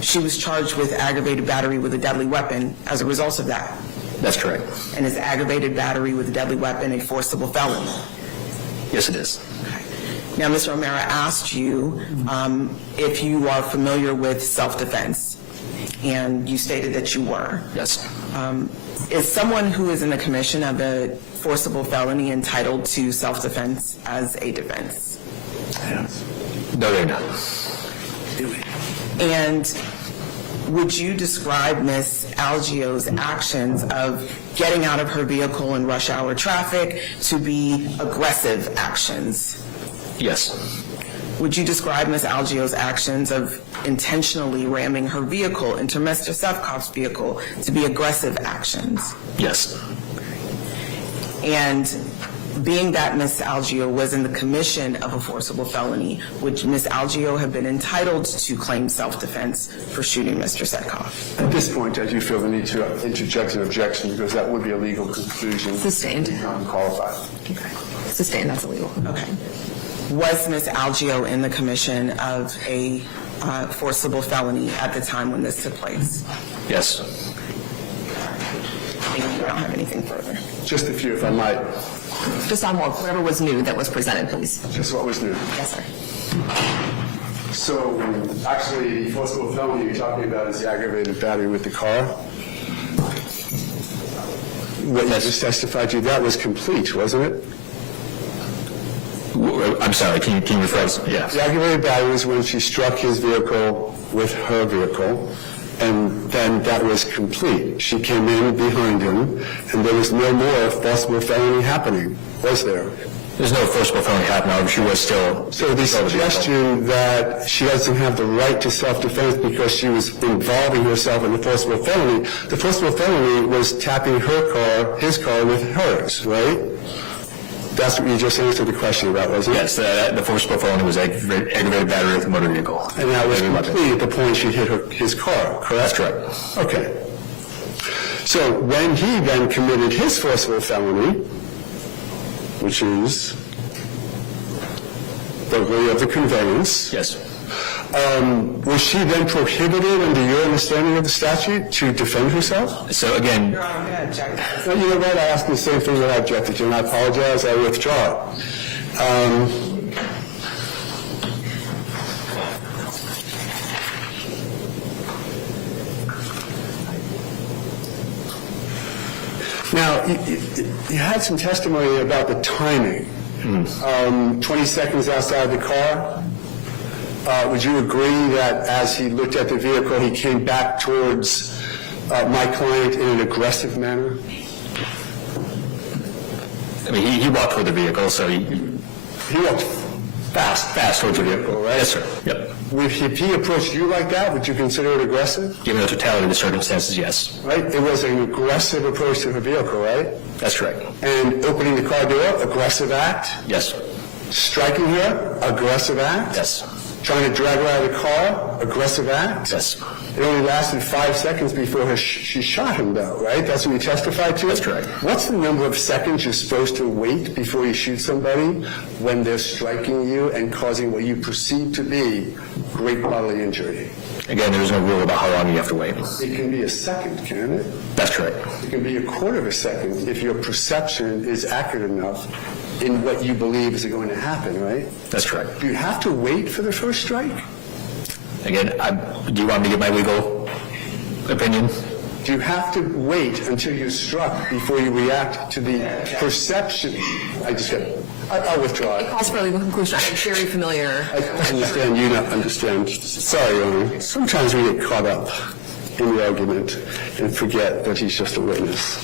she was charged with aggravated battery with a deadly weapon as a result of that. That's correct. And is aggravated battery with a deadly weapon a forcible felony? Yes, it is. Now, Ms. Romero asked you if you are familiar with self-defense, and you stated that you were. Yes. Is someone who is in the commission of a forcible felony entitled to self-defense as a defense? No, they're not. And would you describe Ms. Allgeo's actions of getting out of her vehicle in rush hour traffic to be aggressive actions? Yes. Would you describe Ms. Allgeo's actions of intentionally ramming her vehicle into Mr. Tsvetkov's vehicle to be aggressive actions? Yes. And being that Ms. Allgeo was in the commission of a forcible felony, would Ms. Allgeo have been entitled to claim self-defense for shooting Mr. Tsvetkov? At this point, I do feel the need to interject an objection because that would be a legal conclusion. Sustained. Unqualified. Okay. Sustained, that's illegal. Okay. Was Ms. Allgeo in the commission of a forcible felony at the time when this took place? Yes. I think you don't have anything further. Just a few, if I might. Just on whatever was new that was presented, please. Just what was new. Yes, sir. So, actually, the forcible felony you're talking about is the aggravated battery with the car. What you just testified to, that was complete, wasn't it? I'm sorry, can you rephrase? Yes. The aggravated battery was when she struck his vehicle with her vehicle, and then that was complete. She came in behind him, and there was no more forcible felony happening, was there? There's no forcible felony happening, however, she was still... So the suggestion that she doesn't have the right to self-defense because she was involving herself in a forcible felony, the forcible felony was tapping her car, his car, with hers, right? That's what you just answered the question about, wasn't it? Yes, the forcible felony was aggravated battery with a motor vehicle. And that was complete at the point she hit his car, correct? That's correct. Okay. So when he then committed his forcible felony, which is burglary of the conveyance. Yes. Was she then prohibited under your understanding of the statute to defend herself? So again... Your Honor, I'm going to object. No, you know what? I asked the same thing that I objected to, and I apologize. I withdraw it. Now, you had some testimony about the timing. 20 seconds outside the car. Would you agree that as he looked at the vehicle, he came back towards my client in an aggressive manner? I mean, he walked toward the vehicle, so he walked fast towards the vehicle, right? Yes, sir. Yep. If he approached you like that, would you consider it aggressive? Given the totality of the circumstances, yes. Right? It was an aggressive approach to her vehicle, right? That's correct. And opening the car door, aggressive act? Yes. Striking her, aggressive act? Yes. Trying to drag her out of the car, aggressive act? Yes. It only lasted 5 seconds before she shot him, though, right? That's what you testified to? That's correct. What's the number of seconds you're supposed to wait before you shoot somebody when they're striking you and causing what you perceive to be great bodily injury? Again, there's no rule about how long you have to wait. It can be a second, can't it? That's correct. It can be a quarter of a second if your perception is accurate enough in what you believe is going to happen, right? That's correct. Do you have to wait for the first strike? Again, do you want me to give my legal opinion? Do you have to wait until you're struck before you react to the perception? I'll withdraw it. It calls for a legal conclusion. I'm very familiar. I understand you don't understand. Sorry, Your Honor. Sometimes we get caught up in the argument and forget that he's just a witness.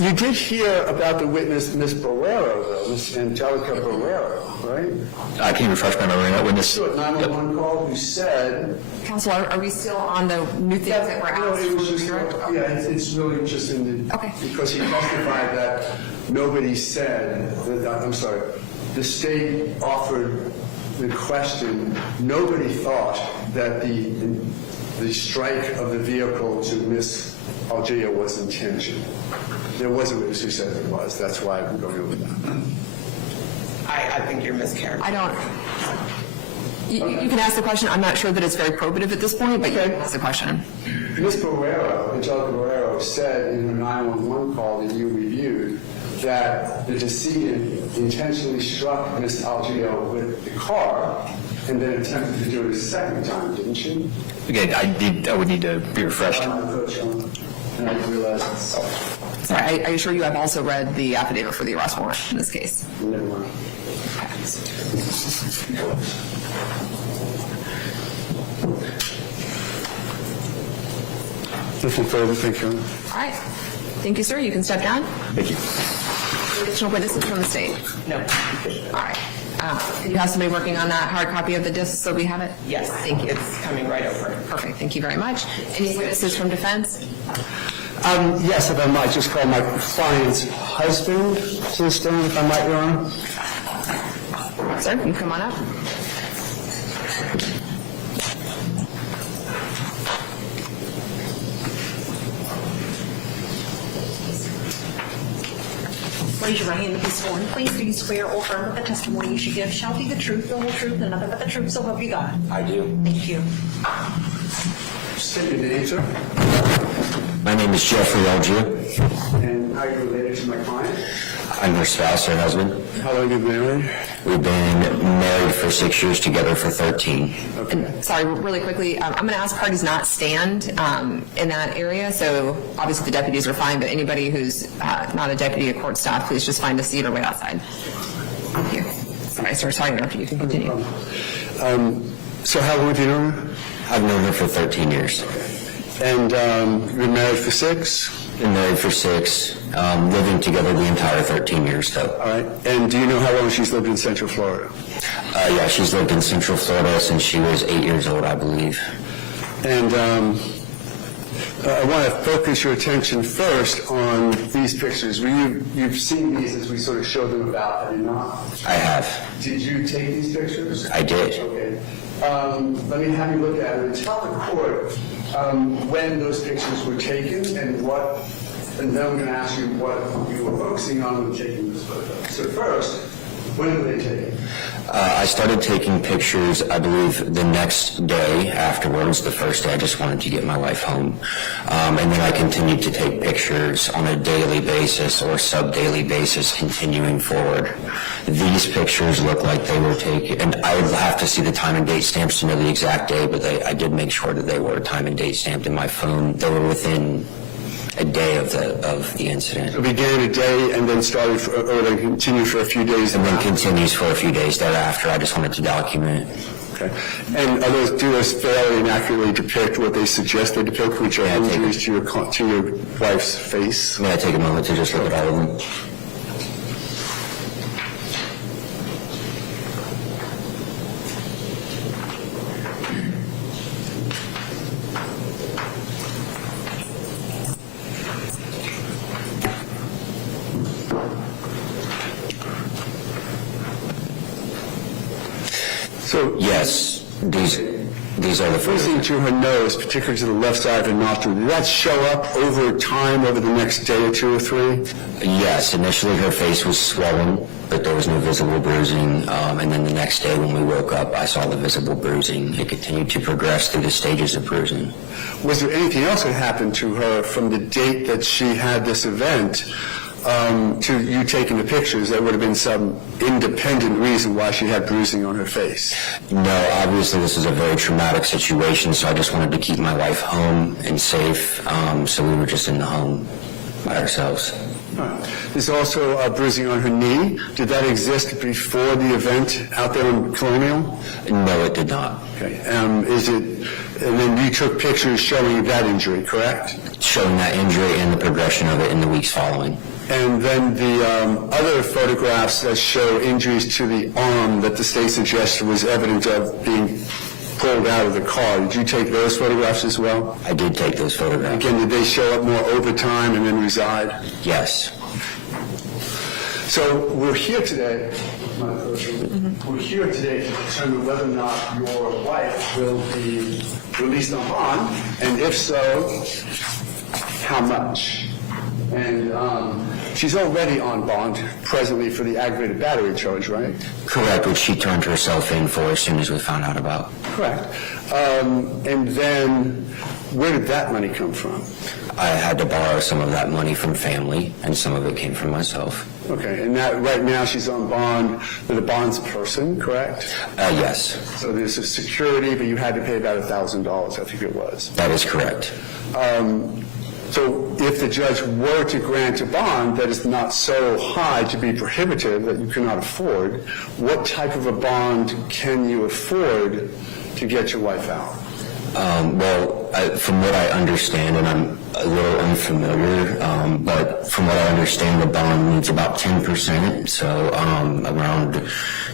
You did hear about the witness, Miss Barrero, though, Miss Angelica Barrero, right? I can refresh my memory on that witness. So, 911 call who said... Counsel, are we still on the new things that were asked? No, it was just, it's really just in the... Okay. Because he testified that nobody said, I'm sorry, the state offered the question, nobody thought that the strike of the vehicle to Miss Allgeo was intentional. There was a witness who said it was. That's why I'm going over that. I think you're mischaracterizing. I don't... You can ask the question. I'm not sure that it's very probative at this point, but you can ask the question. Miss Barrero, Angelica Barrero, said in her 911 call that you reviewed that the decedent intentionally struck Miss Allgeo with the car and then attempted to do it a second time, didn't she? Again, I would need to be refreshed. And I realized it's... Sorry, are you sure you have also read the affidavit for the arrest warrant in this case? Never mind. Nothing further, thank you. All right. Thank you, sir. You can step down. Thank you. Additional witnesses from the state? No. All right. You have somebody working on that hard copy of the disc so we have it? Yes. Thank you. It's coming right over. Perfect. Thank you very much. Any witnesses from defense? Yes, if I might, just call my client's husband to the stand, if I might, Your Honor. Sir, you can come on up. Raise your right hand and be sworn. Please do you swear or affirm that the testimony you should give shall be the truth, the whole truth, and nothing but the truth, so help you God? I do. Thank you. State your name, sir. My name is Jeffrey Allgeo. And how are you related to my client? I'm her spouse, her husband. How long have you been married? We've been married for 6 years, together for 13. And sorry, really quickly, I'm going to ask parties not stand in that area. So obviously the deputies are fine, but anybody who's not a deputy or court staff, please just find a seat or wait outside. Thank you. Sorry, sir. Sorry to interrupt you. You can continue. So how long have you known her? I've known her for 13 years. And you've been married for 6? Been married for 6, living together the entire 13 years, though. All right. And do you know how long she's lived in Central Florida? Yeah, she's lived in Central Florida since she was 8 years old, I believe. And I want to focus your attention first on these pictures. You've seen these as we sort of showed them about, have you not? I have. Did you take these pictures? I did. Okay. Let me have you look at it and tell the court when those pictures were taken and what, and then I'm going to ask you what you were focusing on when taking this photo. So first, when were they taken? I started taking pictures, I believe, the next day afterwards, the first day. I just wanted to get my wife home. And then I continued to take pictures on a daily basis or sub-daily basis continuing forward. These pictures look like they were taken, and I would have to see the time and date stamps to know the exact day, but I did make sure that they were time and date stamped in my phone. They were within a day of the incident. It began a day and then started, or then continued for a few days? And then continues for a few days thereafter. I just wanted to document. Okay. And do those fairly and accurately depict what they suggest they depict, which are injuries to your wife's face? May I take a moment to just look at all of them? So yes, these are the facing to her nose, particularly to the left side of her nostril. Did that show up over time, over the next day or 2 or 3? Yes, initially her face was swollen, but there was no visible bruising. And then the next day when we woke up, I saw the visible bruising. It continued to progress through the stages of bruising. Was there anything else that happened to her from the date that she had this event to you taking the pictures? That would have been some independent reason why she had bruising on her face? No, obviously this is a very traumatic situation, so I just wanted to keep my wife home and safe, so we were just in the home by ourselves. Right. There's also bruising on her knee. Did that exist before the event out there in Colonial? No, it did not. Okay. And then you took pictures showing that injury, correct? Showing that injury and the progression of it in the weeks following. And then the other photographs that show injuries to the arm that the state suggested was evidence of being pulled out of the car. Did you take those photographs as well? I did take those photographs. Again, did they show up more over time and then reside? Yes. So we're here today, we're here today to determine whether or not your wife will be released on bond, and if so, how much? And she's already on bond presently for the aggravated battery charge, right? Correct, which she turned herself in for as soon as we found out about. Correct. And then where did that money come from? I had to borrow some of that money from family, and some of it came from myself. Okay, and that right now she's on bond with a bonds person, correct? Yes. So there's a security, but you had to pay about $1,000, I think it was. That is correct. So if the judge were to grant a bond that is not so high to be prohibitive that you cannot afford, what type of a bond can you afford to get your wife out? From what I understand, and I'm a little unfamiliar, but from what I understand, the bond needs about 10%. So around,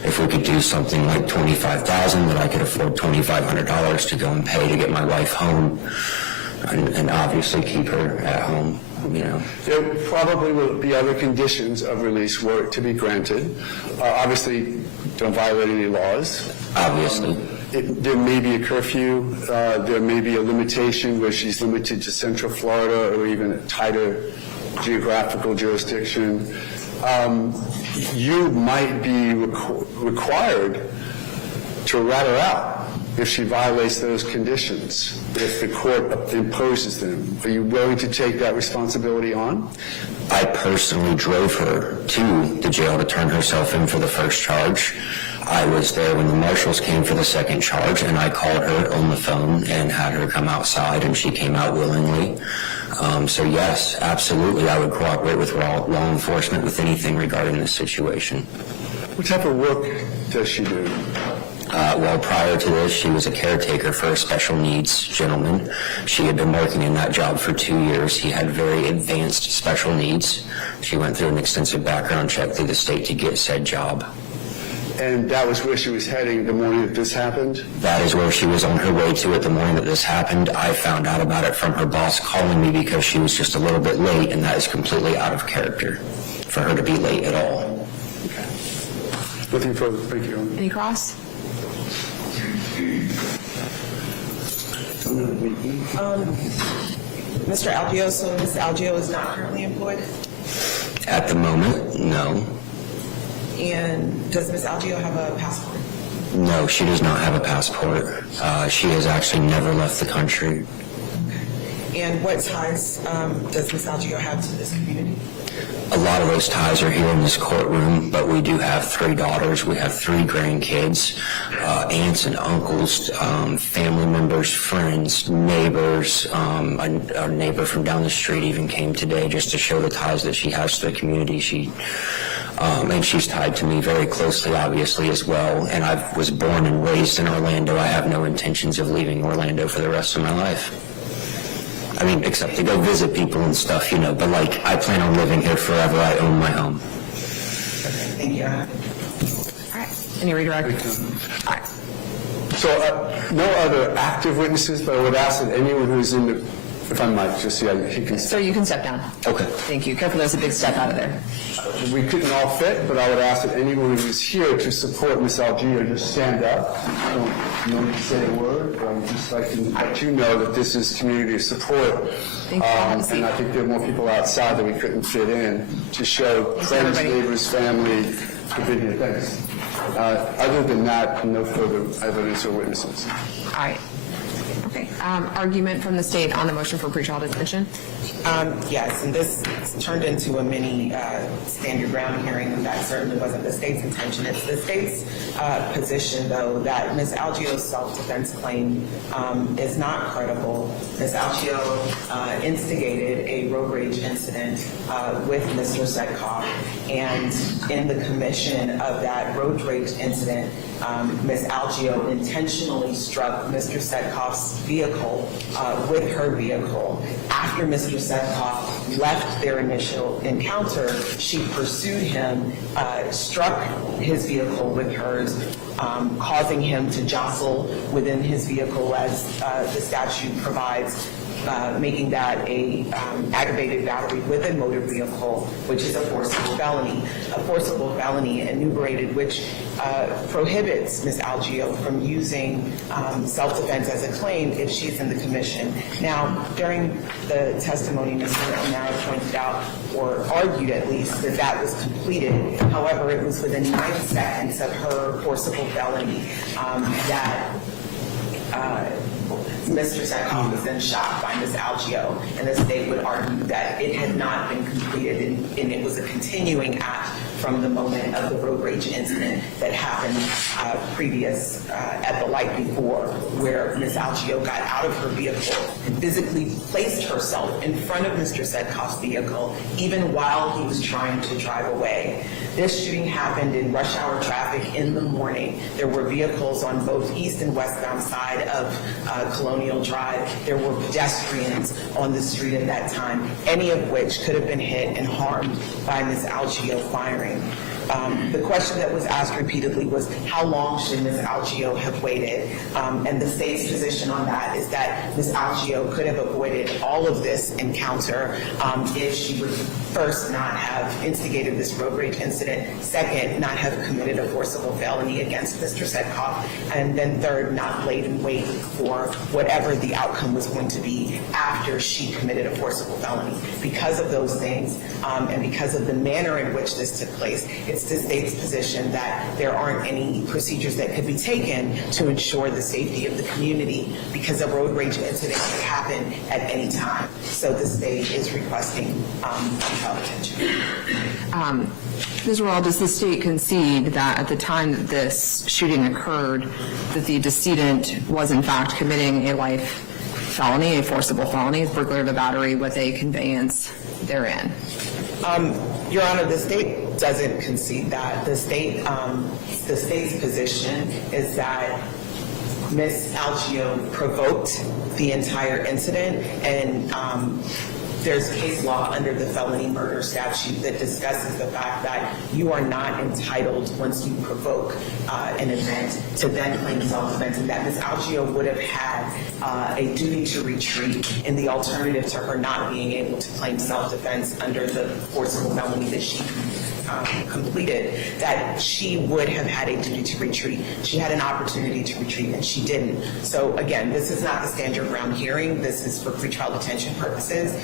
if we could do something like $25,000, that I could afford $2,500 to go and pay to get my wife home, and obviously keep her at home. You know, there probably will be other conditions of release were it to be granted. Obviously, don't violate any laws. Obviously. There may be a curfew. There may be a limitation where she's limited to Central Florida or even a tighter geographical jurisdiction. You might be required to rat her out if she violates those conditions, if the court imposes them. Are you willing to take that responsibility on? I personally drove her to the jail to turn herself in for the first charge. I was there when the marshals came for the second charge, and I called her on the phone and had her come outside, and she came out willingly. So yes, absolutely, I would cooperate with law enforcement with anything regarding this situation. What type of work does she do? Prior to this, she was a caretaker for a special needs gentleman. She had been working in that job for 2 years. He had very advanced special needs. She went through an extensive background check through the state to get said job. And that was where she was heading the morning that this happened? That is where she was on her way to it the morning that this happened. I found out about it from her boss calling me because she was just a little bit late, and that is completely out of character for her to be late at all. Okay. Nothing further. Thank you. Any cross? Mr. Allgeo, so Ms. Allgeo is not currently employed? At the moment, no. And does Ms. Allgeo have a passport? No, she does not have a passport. She has actually never left the country. Okay. And what ties does Ms. Allgeo have to this community? A lot of those ties are here in this courtroom, but we do have 3 daughters. We have 3 grandkids, aunts and uncles, family members, friends, neighbors. Our neighbor from down the street even came today just to show the ties that she has to the community. And she's tied to me very closely, obviously, as well. And I was born and raised in Orlando. I have no intentions of leaving Orlando for the rest of my life. I mean, except to go visit people and stuff, you know. But, like, I plan on living here forever. I own my home. Thank you. All right. Any redirect? All right. So, no other active witnesses, but I would ask that anyone who's in the, if I might, just see, he can. Sir, you can step down. Okay. Thank you. Careful, there's a big step out of there. We couldn't all fit, but I would ask that anyone who's here to support Ms. Allgeo just stand up. I don't need to say a word, but I'd just like to let you know that this is community support. Thank you. And I think there are more people outside that we couldn't fit in to show friends, neighbors, family, the video. Thanks. Other than that, no further evidence or witnesses. All right. Okay. Argument from the state on the motion for pretrial detention? Yes, and this turned into a mini standard ground hearing, and that certainly wasn't the state's intention. It's the state's position, though, that Ms. Allgeo's self-defense claim is not credible. Ms. Allgeo instigated a road rage incident with Mr. Tsvetkov, and in the commission of that road rage incident, Ms. Allgeo intentionally struck Mr. Tsvetkov's vehicle with her vehicle. After Mr. Tsvetkov left their initial encounter, she pursued him, struck his vehicle with hers, causing him to jostle within his vehicle as the statute provides, making that a aggravated battery with a motor vehicle, which is a forcible felony. A forcible felony enumerated, which prohibits Ms. Allgeo from using self-defense as a claim if she's in the commission. Now, during the testimony, Mr. O'Mara pointed out, or argued at least, that that was completed. However, it was within 9 seconds of her forcible felony that Mr. Tsvetkov was then shot by Ms. Allgeo, and the state would argue that it had not been completed and it was a continuing act from the moment of the road rage incident that happened previous at the light before, where Ms. Allgeo got out of her vehicle and physically placed herself in front of Mr. Tsvetkov's vehicle even while he was trying to drive away. This shooting happened in rush hour traffic in the morning. There were vehicles on both east and westbound side of Colonial Drive. There were pedestrians on the street at that time, any of which could have been hit and harmed by Ms. Allgeo firing. The question that was asked repeatedly was, how long should Ms. Allgeo have waited? And the state's position on that is that Ms. Allgeo could have avoided all of this encounter if she would first not have instigated this road rage incident, second, not have committed a forcible felony against Mr. Tsvetkov, and then third, not laid in wait for whatever the outcome was going to be after she committed a forcible felony. Because of those things, and because of the manner in which this took place, it's the state's position that there aren't any procedures that could be taken to ensure the safety of the community, because a road rage incident could happen at any time. So the state is requesting attention. Ms. Rawle, does the state concede that at the time that this shooting occurred, that the decedent was in fact committing a life felony, a forcible felony, burglary of a battery with a conveyance therein? Your Honor, the state doesn't concede that. The state's position is that Ms. Allgeo provoked the entire incident, and there's case law under the felony murder statute that discusses the fact that you are not entitled, once you provoke an event, to then claim self-defense, and that Ms. Allgeo would have had a duty to retreat in the alternative to her not being able to claim self-defense under the forcible felony that she completed, that she would have had a duty to retreat. She had an opportunity to retreat, and she didn't. So again, this is not the standard ground hearing. This is for pretrial detention purposes.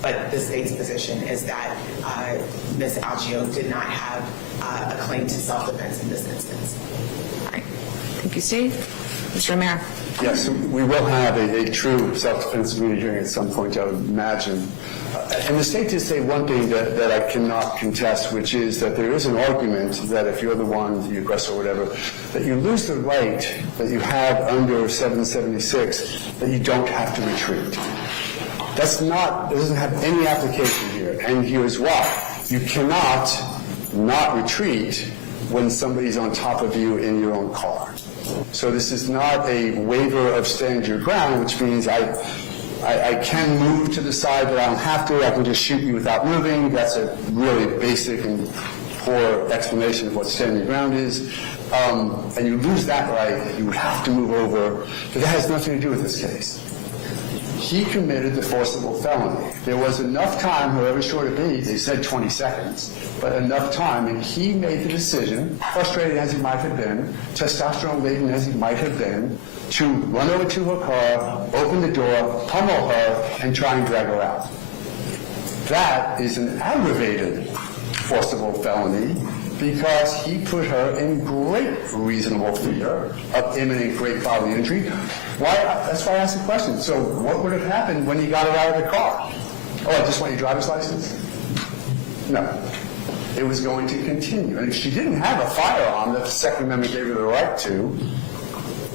But the state's position is that Ms. Allgeo did not have a claim to self-defense in this instance. All right. Thank you, State. Mr. O'Mara. Yes, we will have a true self-defense immunity hearing at some point, I would imagine. And the state did say one thing that I cannot contest, which is that there is an argument that if you're the one, the aggressor or whatever, that you lose the right that you have under 776, that you don't have to retreat. That's not, it doesn't have any application here, and here's why. You cannot not retreat when somebody's on top of you in your own car. So this is not a waiver of stand your ground, which means I can move to the side, but I don't have to. I can just shoot you without moving. That's a really basic and poor explanation of what stand your ground is. And you lose that right, you would have to move over, but that has nothing to do with this case. He committed the forcible felony. There was enough time, however short it be, they said 20 seconds, but enough time, and he made the decision, frustrated as he might have been, testosterone-laden as he might have been, to run over to her car, open the door, pummel her, and try and drag her out. That is an aggravated forcible felony because he put her in great reasonable fear of imminent great bodily injury. Why? That's why I asked the question. So what would have happened when he got her out of the car? Oh, I just want your driver's license? No. It was going to continue. And if she didn't have a firearm that the Second Amendment gave her the right to,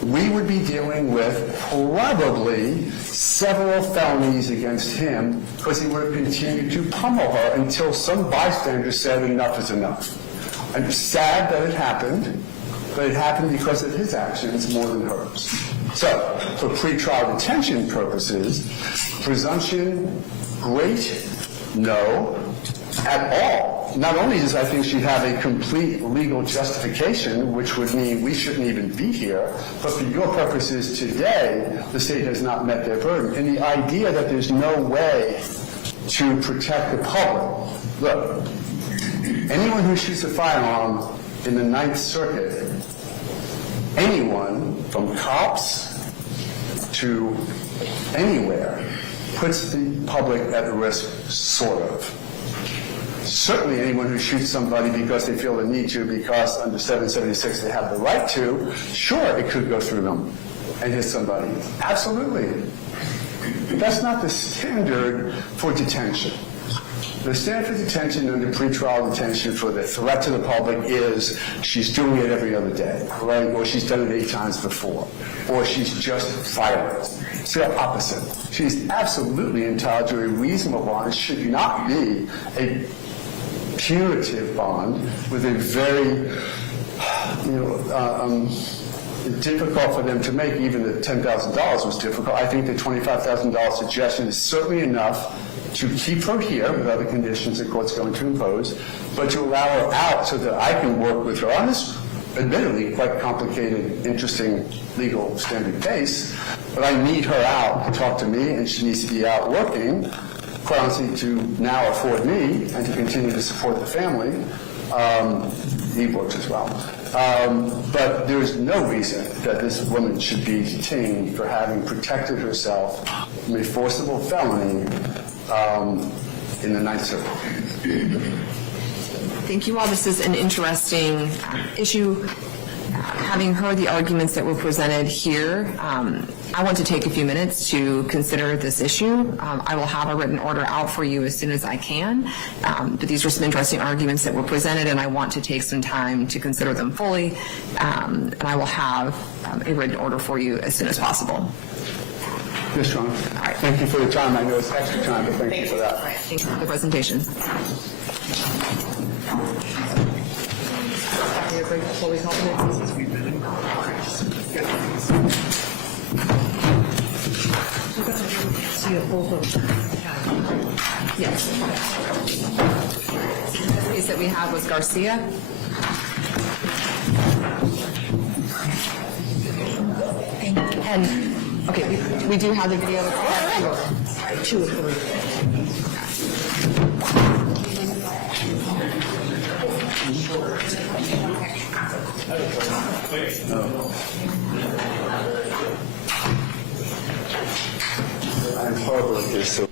we would be dealing with probably several felonies against him because he would have continued to pummel her until some bystander said enough is enough. I'm sad that it happened, but it happened because of his actions more than hers. So, for pretrial detention purposes, presumption, great, no, at all. Not only does I think she have a complete legal justification, which would mean we shouldn't even be here, but for your purposes today, the state has not met their burden. And the idea that there's no way to protect the public. Look, anyone who shoots a firearm in the Ninth Circuit, anyone from cops to anywhere, puts the public at risk, sort of. Certainly anyone who shoots somebody because they feel the need to, because under 776 they have the right to, sure, it could go through them and hit somebody. Absolutely. But that's not the standard for detention. The standard for detention under pretrial detention for the threat to the public is she's doing it every other day, right? Or she's done it 8 times before. Or she's just violent. It's the opposite. She's absolutely entitled to a reasonable bond. It should not be a punitive bond with a very, difficult for them to make. Even the $10,000 was difficult. I think the $25,000 suggestion is certainly enough to keep her here with other conditions the court's going to impose, but to allow her out so that I can work with her on this admittedly quite complicated, interesting legal standard case, but I need her out to talk to me, and she needs to be out working, quite honestly, to now afford me and to continue to support the family. He works as well. But there is no reason that this woman should be detained for having protected herself from a forcible felony in the Ninth Circuit. Thank you all. This is an interesting issue. Having heard the arguments that were presented here, I want to take a few minutes to consider this issue. I will have a written order out for you as soon as I can. But these are some interesting arguments that were presented, and I want to take some time to consider them fully. And I will have a written order for you as soon as possible. Yes, John. All right. Thank you for the time. I know it's extra time, but thank you for that. All right. Thank you for the presentation. Before we call it. Yes. The case that we have was Garcia. And, okay, we do have the video. Two of them. I'm horrible at this, so